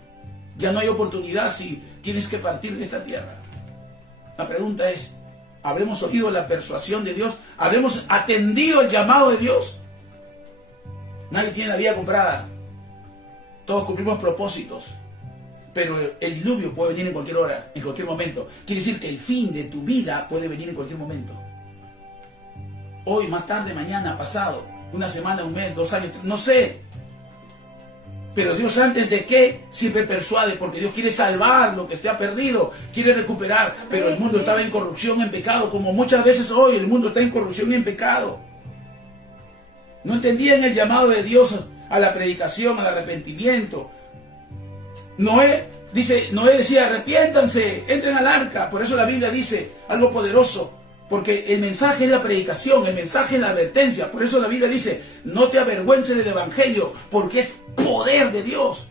Ya no hay oportunidad si tienes que partir de esta tierra. La pregunta es, ¿habremos oído la persuasión de Dios? ¿Habremos atendido el llamado de Dios? Nadie tiene la vida comprada. Todos cumplimos propósitos. Pero el diluvio puede venir en cualquier hora, en cualquier momento. Quiere decir que el fin de tu vida puede venir en cualquier momento. Hoy, más tarde, mañana, pasado, una semana, un mes, 2 años, no sé. Pero Dios antes de qué siempre persuade, porque Dios quiere salvar lo que se ha perdido, quiere recuperar. Pero el mundo estaba en corrupción, en pecado, como muchas veces hoy el mundo está en corrupción y en pecado. No entendían el llamado de Dios a la predicación, al arrepentimiento. Noé decía, arrepiéntanse, entren al arca. Por eso la Biblia dice algo poderoso. Porque el mensaje es la predicación, el mensaje es la advertencia. Por eso la Biblia dice, no te avergüences del Evangelio, porque es poder de Dios.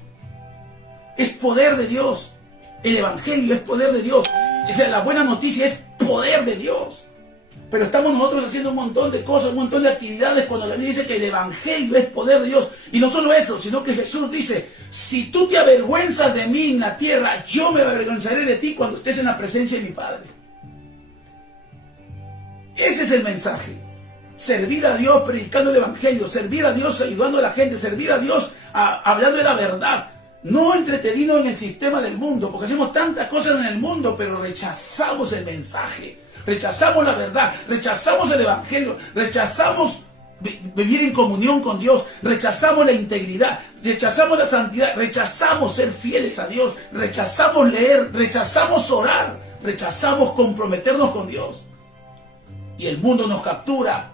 Es poder de Dios. El Evangelio es poder de Dios. O sea, la buena noticia es poder de Dios. Pero estamos nosotros haciendo un montón de cosas, un montón de actividades cuando la Biblia dice que el Evangelio es poder de Dios. Y no solo eso, sino que Jesús dice, si tú te avergüenzas de mí en la tierra, yo me avergonzaré de ti cuando estés en la presencia de mi Padre. Ese es el mensaje. Servir a Dios predicando el Evangelio, servir a Dios ayudando a la gente, servir a Dios hablando de la verdad. no entretenidos en el sistema del mundo, porque hacemos tantas cosas en el mundo, pero rechazamos el mensaje, rechazamos la verdad, rechazamos el evangelio, rechazamos vivir en comunión con Dios, rechazamos la integridad, rechazamos la santidad, rechazamos ser fieles a Dios, rechazamos leer, rechazamos orar, rechazamos comprometernos con Dios. Y el mundo nos captura,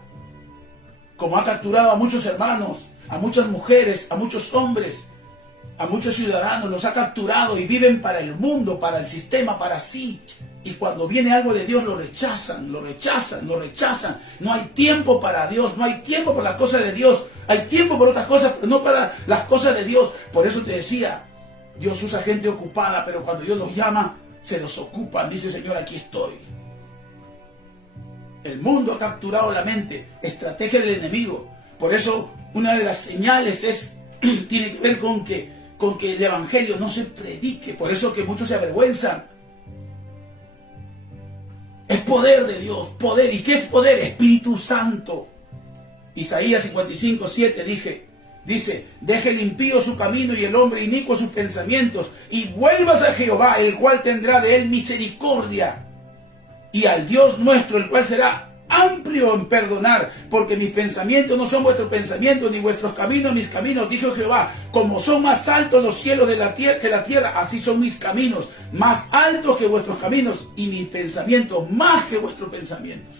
como ha capturado a muchos hermanos, a muchas mujeres, a muchos hombres, a muchos ciudadanos, los ha capturado y viven para el mundo, para el sistema, para sí. Y cuando viene algo de Dios lo rechazan, lo rechazan, lo rechazan. No hay tiempo para Dios, no hay tiempo para las cosas de Dios. Hay tiempo para otras cosas, pero no para las cosas de Dios. Por eso te decía, Dios usa gente ocupada, pero cuando Dios los llama, se los ocupan. Dice, Señor, aquí estoy. El mundo ha capturado la mente, estrategia del enemigo. Por eso una de las señales tiene que ver con que el evangelio no se predique. Por eso que muchos se avergüenzan. Es poder de Dios, poder. ¿Y qué es poder? Espíritu Santo. Isaías 55:7 dice, deje el impío su camino y el hombre inicuo sus pensamientos, y vuelvas a Jehová, el cual tendrá de él misericordia, y al Dios nuestro, el cual será amplio en perdonar, porque mis pensamientos no son vuestros pensamientos, ni vuestros caminos mis caminos, dijo Jehová. Como son más altos los cielos de la tierra que la tierra, así son mis caminos, más altos que vuestros caminos, y mis pensamientos más que vuestros pensamientos.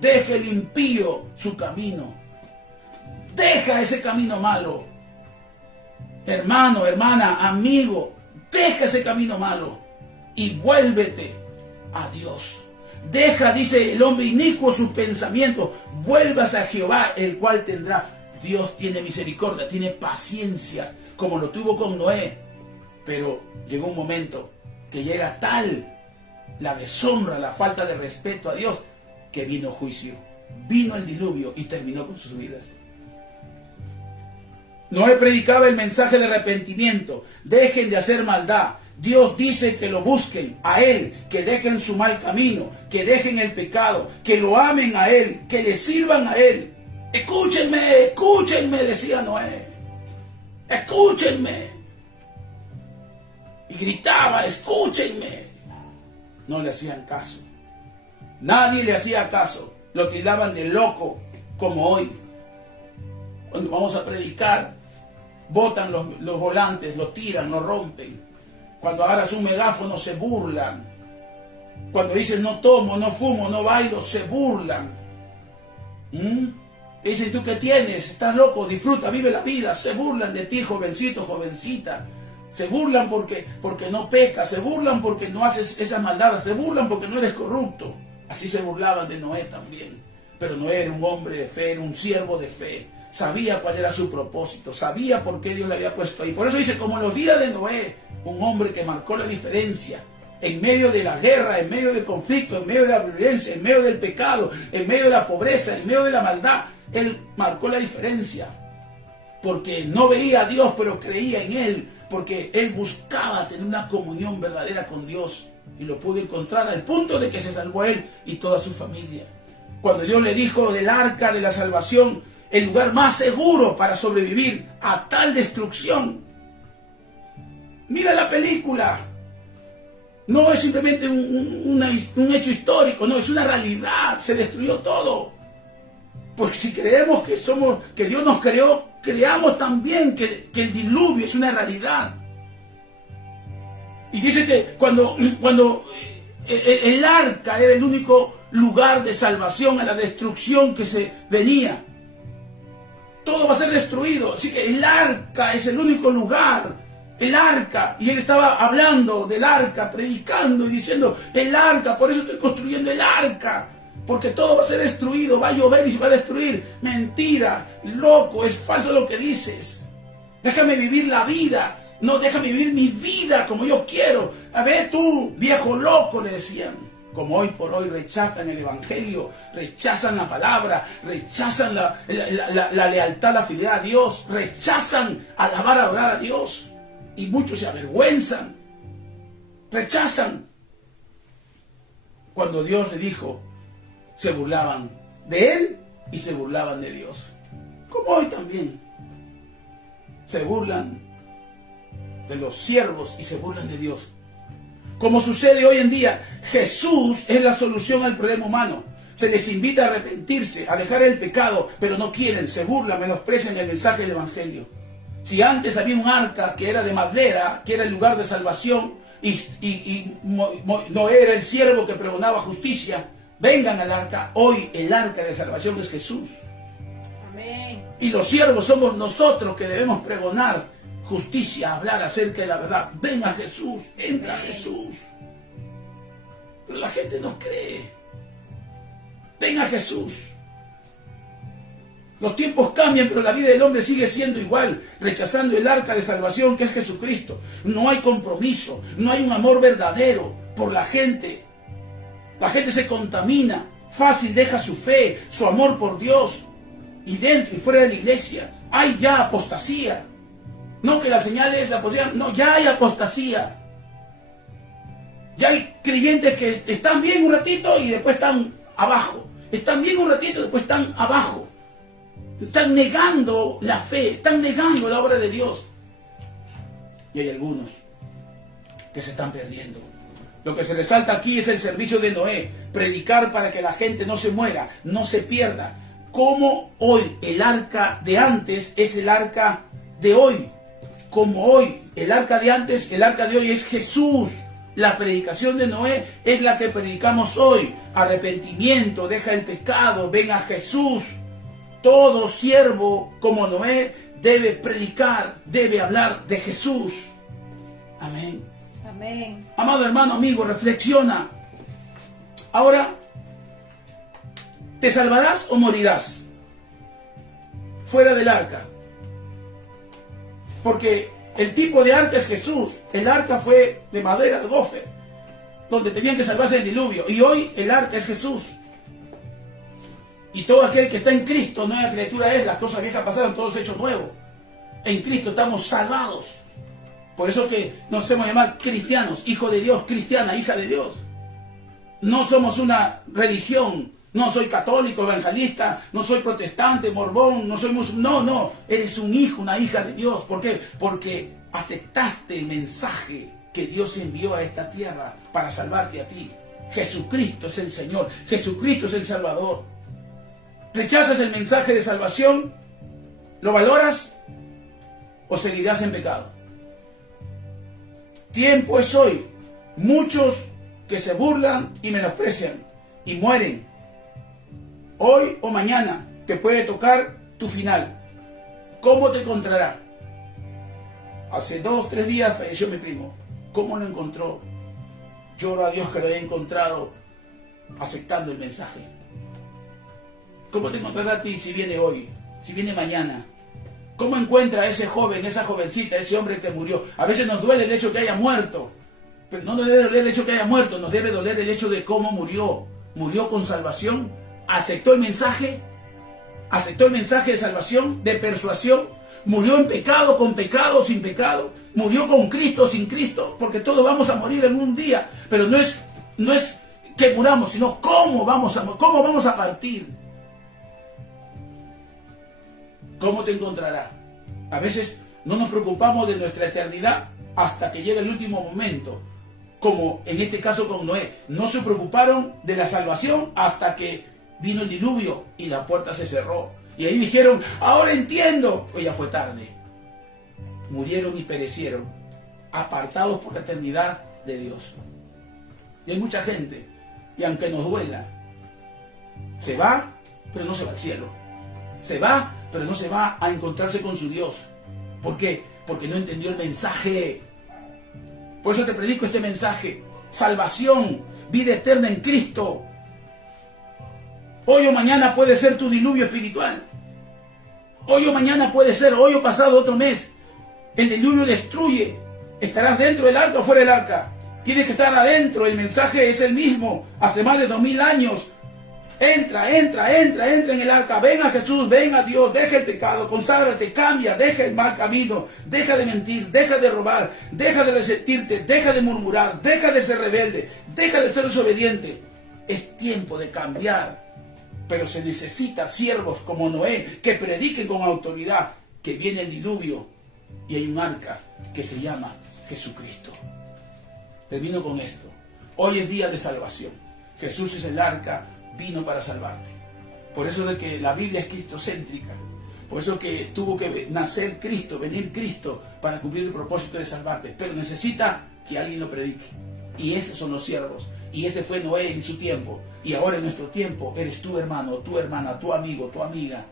Deje el impío su camino, deja ese camino malo, hermano, hermana, amigo, deja ese camino malo y vuélvete a Dios. Deja, dice el hombre inicuo, sus pensamientos. Vuelvas a Jehová, el cual tendrá. Dios tiene misericordia, tiene paciencia, como lo tuvo con Noé. Pero llegó un momento que ya era tal la deshonra, la falta de respeto a Dios, que vino juicio. Vino el diluvio y terminó con sus vidas. Noé predicaba el mensaje de arrepentimiento. Dejen de hacer maldad. Dios dice que lo busquen a Él, que dejen su mal camino, que dejen el pecado, que lo amen a Él, que le sirvan a Él. Escúchenme, escúchenme, decía Noé. Escúchenme. Y gritaba, escúchenme. No le hacían caso. Nadie le hacía caso. Lo tildaban de loco, como hoy. Cuando vamos a predicar, botan los volantes, lo tiran, lo rompen. Cuando agarras un megáfono se burlan. Cuando dices no tomo, no fumo, no bailo, se burlan. Dicen, ¿tú qué tienes? ¿Estás loco? Disfruta, vive la vida. Se burlan de ti, jovencito, jovencita. Se burlan porque no pecas. Se burlan porque no haces esas maldades. Se burlan porque no eres corrupto. Así se burlaban de Noé también. Pero Noé era un hombre de fe, era un siervo de fe. Sabía cuál era su propósito, sabía por qué Dios le había puesto ahí. Por eso dice, como en los días de Noé, un hombre que marcó la diferencia en medio de la guerra, en medio del conflicto, en medio de la violencia, en medio del pecado, en medio de la pobreza, en medio de la maldad. Él marcó la diferencia porque no veía a Dios, pero creía en Él, porque él buscaba tener una comunión verdadera con Dios y lo pudo encontrar al punto de que se salvó él y toda su familia. Cuando Dios le dijo del arca de la salvación, el lugar más seguro para sobrevivir a tal destrucción. Mira la película. No es simplemente un hecho histórico, no, es una realidad. Se destruyó todo. Porque si creemos que Dios nos creó, creamos también que el diluvio es una realidad. Y dice que cuando el arca era el único lugar de salvación a la destrucción que se venía, todo va a ser destruido. Así que el arca es el único lugar. El arca, y él estaba hablando del arca, predicando y diciendo el arca, por eso estoy construyendo el arca, porque todo va a ser destruido, va a llover y se va a destruir. Mentira, loco, es falso lo que dices. Déjame vivir la vida, no, déjame vivir mi vida como yo quiero. A ver tú, viejo loco, le decían. Como hoy por hoy rechazan el evangelio, rechazan la palabra, rechazan la lealtad, la fidelidad a Dios, rechazan alabar, adorar a Dios. Y muchos se avergüenzan, rechazan. Cuando Dios le dijo, se burlaban de él y se burlaban de Dios. Como hoy también. Se burlan de los siervos y se burlan de Dios. Como sucede hoy en día, Jesús es la solución al problema humano. Se les invita a arrepentirse, a dejar el pecado, pero no quieren, se burlan, menosprecian el mensaje del Evangelio. Si antes había un arca que era de madera, que era el lugar de salvación, y Noé era el siervo que pregonaba justicia, vengan al arca. Hoy el arca de salvación es Jesús. Amén. Y los siervos somos nosotros que debemos pregonar justicia, hablar acerca de la verdad. Ven a Jesús, entra a Jesús. Pero la gente no cree. Ven a Jesús. Los tiempos cambian, pero la vida del hombre sigue siendo igual, rechazando el arca de salvación que es Jesucristo. No hay compromiso, no hay un amor verdadero por la gente. La gente se contamina, fácil deja su fe, su amor por Dios. Y dentro y fuera de la iglesia hay ya apostasía. No que la señal es la apostasía, no, ya hay apostasía. Ya hay creyentes que están bien un ratito y después están abajo. Están bien un ratito y después están abajo. Están negando la fe, están negando la obra de Dios. Y hay algunos que se están perdiendo. Lo que se resalta aquí es el servicio de Noé, predicar para que la gente no se muera, no se pierda. Como hoy el arca de antes es el arca de hoy. Como hoy el arca de antes, el arca de hoy es Jesús. La predicación de Noé es la que predicamos hoy. Arrepentimiento, deja el pecado, ven a Jesús. Todo siervo como Noé debe predicar, debe hablar de Jesús. Amén. Amén. Amado hermano, amigo, reflexiona. Ahora, ¿te salvarás o morirás fuera del arca? Porque el tipo de arca es Jesús. El arca fue de madera, de gofer, donde tenían que salvarse del diluvio. Y hoy el arca es Jesús. Y todo aquel que está en Cristo, nueva criatura es, las cosas viejas pasaron, todos hechos nuevos. En Cristo estamos salvados. Por eso que nos hacemos llamar cristianos, hijo de Dios, cristiana, hija de Dios. No somos una religión, no soy católico, evangelista, no soy protestante, morbón, no soy musulmán, no, eres un hijo, una hija de Dios. ¿Por qué? Porque aceptaste el mensaje que Dios envió a esta tierra para salvarte a ti. Jesucristo es el Señor, Jesucristo es el Salvador. ¿Rechazas el mensaje de salvación? ¿Lo valoras? ¿O seguirás en pecado? Tiempo es hoy. Muchos que se burlan y menosprecian y mueren. Hoy o mañana te puede tocar tu final. ¿Cómo te encontrará? Hace 2 o 3 días falleció mi primo. ¿Cómo lo encontró? Lloro a Dios que lo haya encontrado aceptando el mensaje. ¿Cómo te encontrará a ti si viene hoy? Si viene mañana. ¿Cómo encuentra a ese joven, esa jovencita, ese hombre que murió? A veces nos duele el hecho que haya muerto. Pero no nos debe doler el hecho que haya muerto. Nos debe doler el hecho de cómo murió. ¿Murió con salvación? ¿Aceptó el mensaje? ¿Aceptó el mensaje de salvación, de persuasión? ¿Murió en pecado, con pecado, sin pecado? ¿Murió con Cristo, sin Cristo? Porque todos vamos a morir en un día. Pero no es que muramos, sino cómo vamos a partir. ¿Cómo te encontrará? A veces no nos preocupamos de nuestra eternidad hasta que llega el último momento. Como en este caso con Noé. No se preocuparon de la salvación hasta que vino el diluvio y la puerta se cerró. Y ahí dijeron, ahora entiendo. Pues ya fue tarde. Murieron y perecieron, apartados por la eternidad de Dios. Y hay mucha gente, y aunque nos duela, se va, pero no se va al cielo. Se va, pero no se va a encontrarse con su Dios. ¿Por qué? Porque no entendió el mensaje. Por eso te predico este mensaje. Salvación, vida eterna en Cristo. Hoy o mañana puede ser tu diluvio espiritual. Hoy o mañana puede ser, hoy o pasado otro mes. El diluvio destruye. ¿Estarás dentro del arca o fuera del arca? Tienes que estar adentro. El mensaje es el mismo. Hace más de 2000 años. Entra en el arca. Ven a Jesús, ven a Dios, deja el pecado, conságrate, cambia, deja el mal camino, deja de mentir, deja de robar, deja de resentirte, deja de murmurar, deja de ser rebelde, deja de ser desobediente. Es tiempo de cambiar, pero se necesita siervos como Noé que prediquen con autoridad que viene el diluvio y hay un arca que se llama Jesucristo. Termino con esto. Hoy es día de salvación. Jesús es el arca, vino para salvarte. Por eso de que la Biblia es cristocéntrica. Por eso que tuvo que nacer Cristo, venir Cristo para cumplir el propósito de salvarte. Pero necesita que alguien lo predique. Y esos son los siervos. Y ese fue Noé en su tiempo. Y ahora en nuestro tiempo eres tu hermano, tu hermana, tu amigo, tu amiga.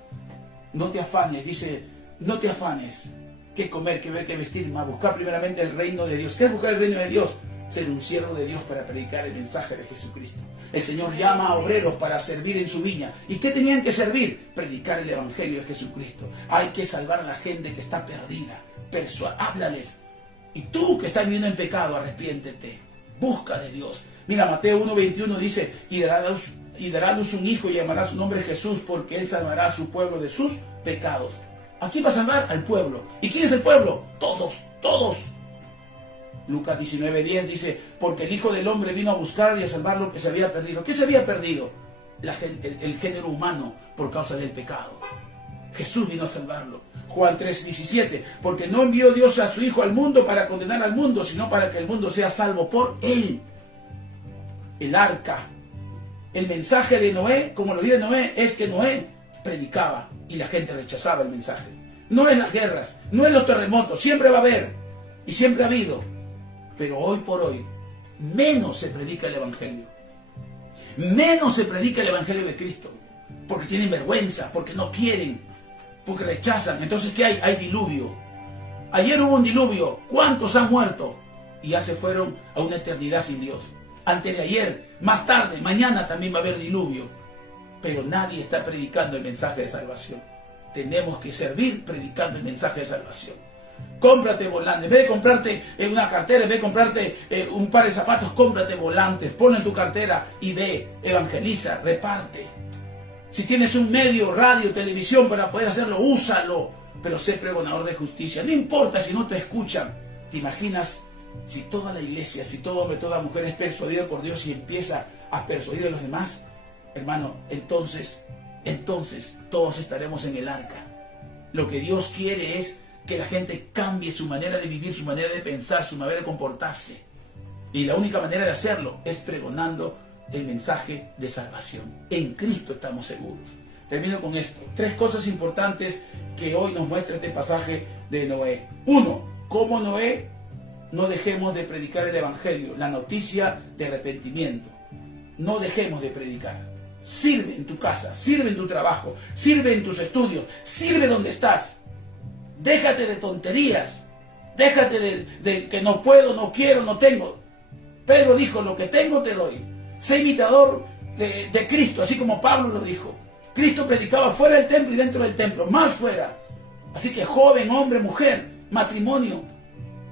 No te afanes, dice, no te afanes. ¿Qué comer, qué ver, qué vestir? Más buscar primeramente el reino de Dios. ¿Qué es buscar el reino de Dios? Ser un siervo de Dios para predicar el mensaje de Jesucristo. El Señor llama a obreros para servir en su viña. ¿Y qué tenían que servir? Predicar el evangelio de Jesucristo. Hay que salvar a la gente que está perdida. Háblales. Y tú que estás viviendo en pecado, arrepiéntete. Busca de Dios. Mira, Mateo 1:21 dice, y darános un hijo y llamará su nombre Jesús, porque él salvará a su pueblo de sus pecados. ¿A quién va a salvar? Al pueblo. ¿Y quién es el pueblo? Todos, todos. Lucas 19:10 dice, porque el Hijo del Hombre vino a buscar y a salvar lo que se había perdido. ¿Qué se había perdido? El género humano por causa del pecado. Jesús vino a salvarlo. Juan 3:17, porque no envió Dios a su Hijo al mundo para condenar al mundo, sino para que el mundo sea salvo por él. El arca. El mensaje de Noé, como lo vi de Noé, es que Noé predicaba y la gente rechazaba el mensaje. No en las guerras, no en los terremotos, siempre va a haber y siempre ha habido. Pero hoy por hoy, menos se predica el Evangelio. Menos se predica el Evangelio de Cristo. Porque tienen vergüenza, porque no quieren, porque rechazan. Entonces, ¿qué hay? Hay diluvio. Ayer hubo un diluvio. ¿Cuántos han muerto? Y ya se fueron a una eternidad sin Dios. Antes de ayer, más tarde, mañana también va a haber diluvio. Pero nadie está predicando el mensaje de salvación. Tenemos que servir predicando el mensaje de salvación. Cómprate volantes. En vez de comprarte una cartera, en vez de comprarte un par de zapatos, cómprate volantes. Ponlo en tu cartera y ve, evangeliza, reparte. Si tienes un medio, radio, televisión para poder hacerlo, úsalo. Pero sé pregonador de justicia. No importa si no te escuchan. ¿Te imaginas si toda la iglesia, si todo hombre, toda mujer es persuadido por Dios y empieza a persuadir a los demás? Hermano, entonces todos estaremos en el arca. Lo que Dios quiere es que la gente cambie su manera de vivir, su manera de pensar, su manera de comportarse. Y la única manera de hacerlo es pregonando el mensaje de salvación. En Cristo estamos seguros. Termino con esto. 3 cosas importantes que hoy nos muestra este pasaje de Noé. 1. Cómo Noé no dejemos de predicar el Evangelio, la noticia de arrepentimiento. No dejemos de predicar. Sirve en tu casa, sirve en tu trabajo, sirve en tus estudios, sirve donde estás. Déjate de tonterías, déjate de que no puedo, no quiero, no tengo. Pedro dijo, lo que tengo te doy. Sé imitador de Cristo, así como Pablo lo dijo. Cristo predicaba fuera del templo y dentro del templo, más fuera. Así que joven, hombre, mujer, matrimonio,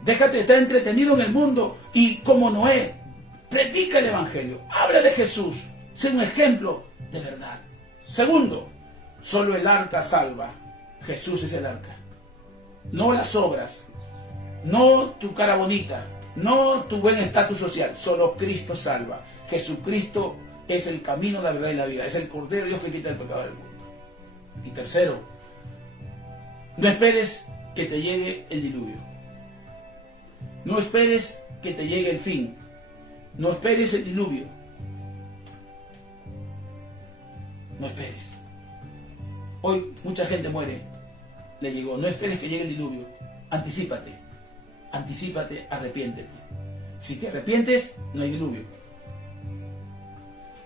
déjate de estar entretenido en el mundo y como Noé, predica el Evangelio, habla de Jesús, sé un ejemplo de verdad. 2, solo el arca salva. Jesús es el arca. No las obras, no tu cara bonita, no tu buen estatus social, solo Cristo salva. Jesucristo es el camino, la verdad y la vida, es el Cordero de Dios que quita el pecado del mundo. Y 3, no esperes que te llegue el diluvio. No esperes que te llegue el fin. No esperes el diluvio. No esperes. Hoy mucha gente muere. Le llegó. No esperes que llegue el diluvio. Anticípate. Anticípate, arrepiéntete. Si te arrepientes, no hay diluvio.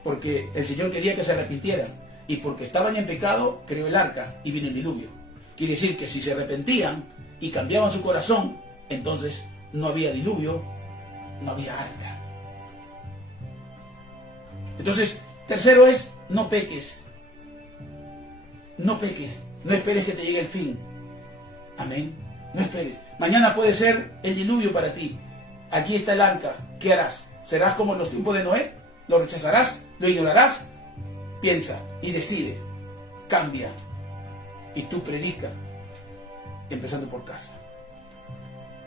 Porque el Señor quería que se arrepintieran. Y porque estaban en pecado, creó el arca y vino el diluvio. Quiere decir que si se arrepentían y cambiaban su corazón, entonces no había diluvio, no había arca. Entonces, 3 es, no peques. No peques. No esperes que te llegue el fin. Amén. No esperes. Mañana puede ser el diluvio para ti. Aquí está el arca. ¿Qué harás? ¿Serás como en los tiempos de Noé? ¿Lo rechazarás? ¿Lo ignorarás? Piensa y decide. Cambia. Y tú predica. Empezando por casa.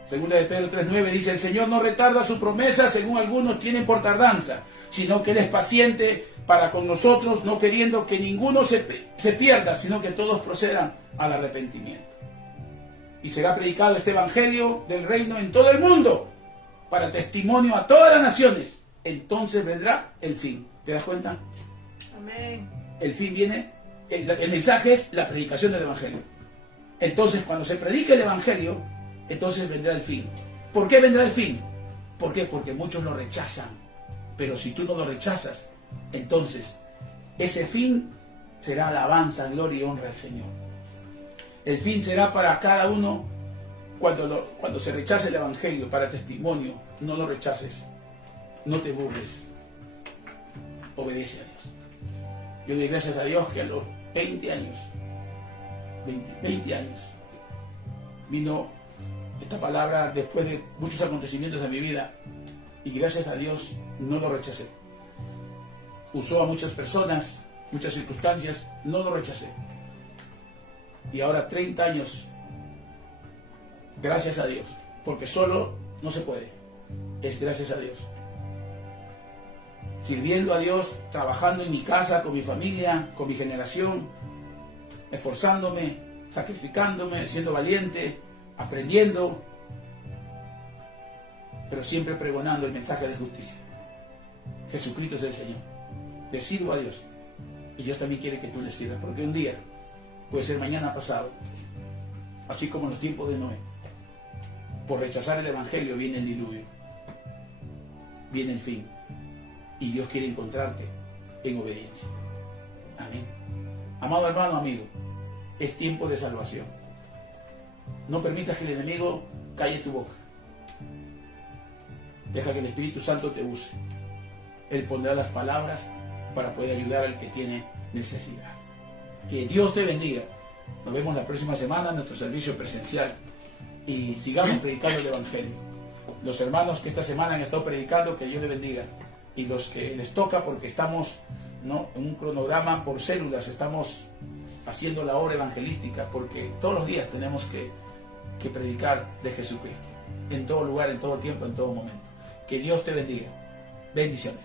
2 de Pedro 3:9 dice, el Señor no retarda su promesa, según algunos tienen por tardanza, sino que Él es paciente para con nosotros, no queriendo que ninguno se pierda, sino que todos procedan al arrepentimiento. y será predicado este evangelio del reino en todo el mundo para testimonio a todas las naciones. Entonces vendrá el fin. ¿Te das cuenta? Amén. El fin viene, el mensaje es la predicación del evangelio. Entonces cuando se predique el evangelio, entonces vendrá el fin. ¿Por qué vendrá el fin? ¿Por qué? Porque muchos lo rechazan. Pero si tú no lo rechazas, entonces ese fin será alabanza, gloria y honra al Señor. El fin será para cada uno cuando se rechace el evangelio para testimonio. No lo rechaces, no te burles, obedece a Dios. Yo doy gracias a Dios que a los 20 años, 20 años, vino esta palabra después de muchos acontecimientos de mi vida, y gracias a Dios no lo rechacé. Usó a muchas personas, muchas circunstancias, no lo rechacé. Y ahora 30 años, gracias a Dios, porque solo no se puede, es gracias a Dios. Sirviendo a Dios, trabajando en mi casa, con mi familia, con mi generación, esforzándome, sacrificándome, siendo valiente, aprendiendo, pero siempre pregonando el mensaje de justicia. Jesucristo es el Señor. Le sirvo a Dios, y Dios también quiere que tú le sirvas, porque un día, puede ser mañana pasado, así como en los tiempos de Noé, por rechazar el evangelio viene el diluvio, viene el fin, y Dios quiere encontrarte en obediencia. Amén. Amado hermano, amigo, es tiempo de salvación. No permitas que el enemigo calle tu boca. Deja que el Espíritu Santo te use. Él pondrá las palabras para poder ayudar al que tiene necesidad. Que Dios te bendiga. Nos vemos la próxima semana en nuestro servicio presencial y sigamos predicando el evangelio. Los hermanos que esta semana han estado predicando, que Dios les bendiga. Y los que les toca, porque estamos en un cronograma por células, estamos haciendo la obra evangelística, porque todos los días tenemos que predicar de Jesucristo, en todo lugar, en todo tiempo, en todo momento. Que Dios te bendiga. Bendiciones.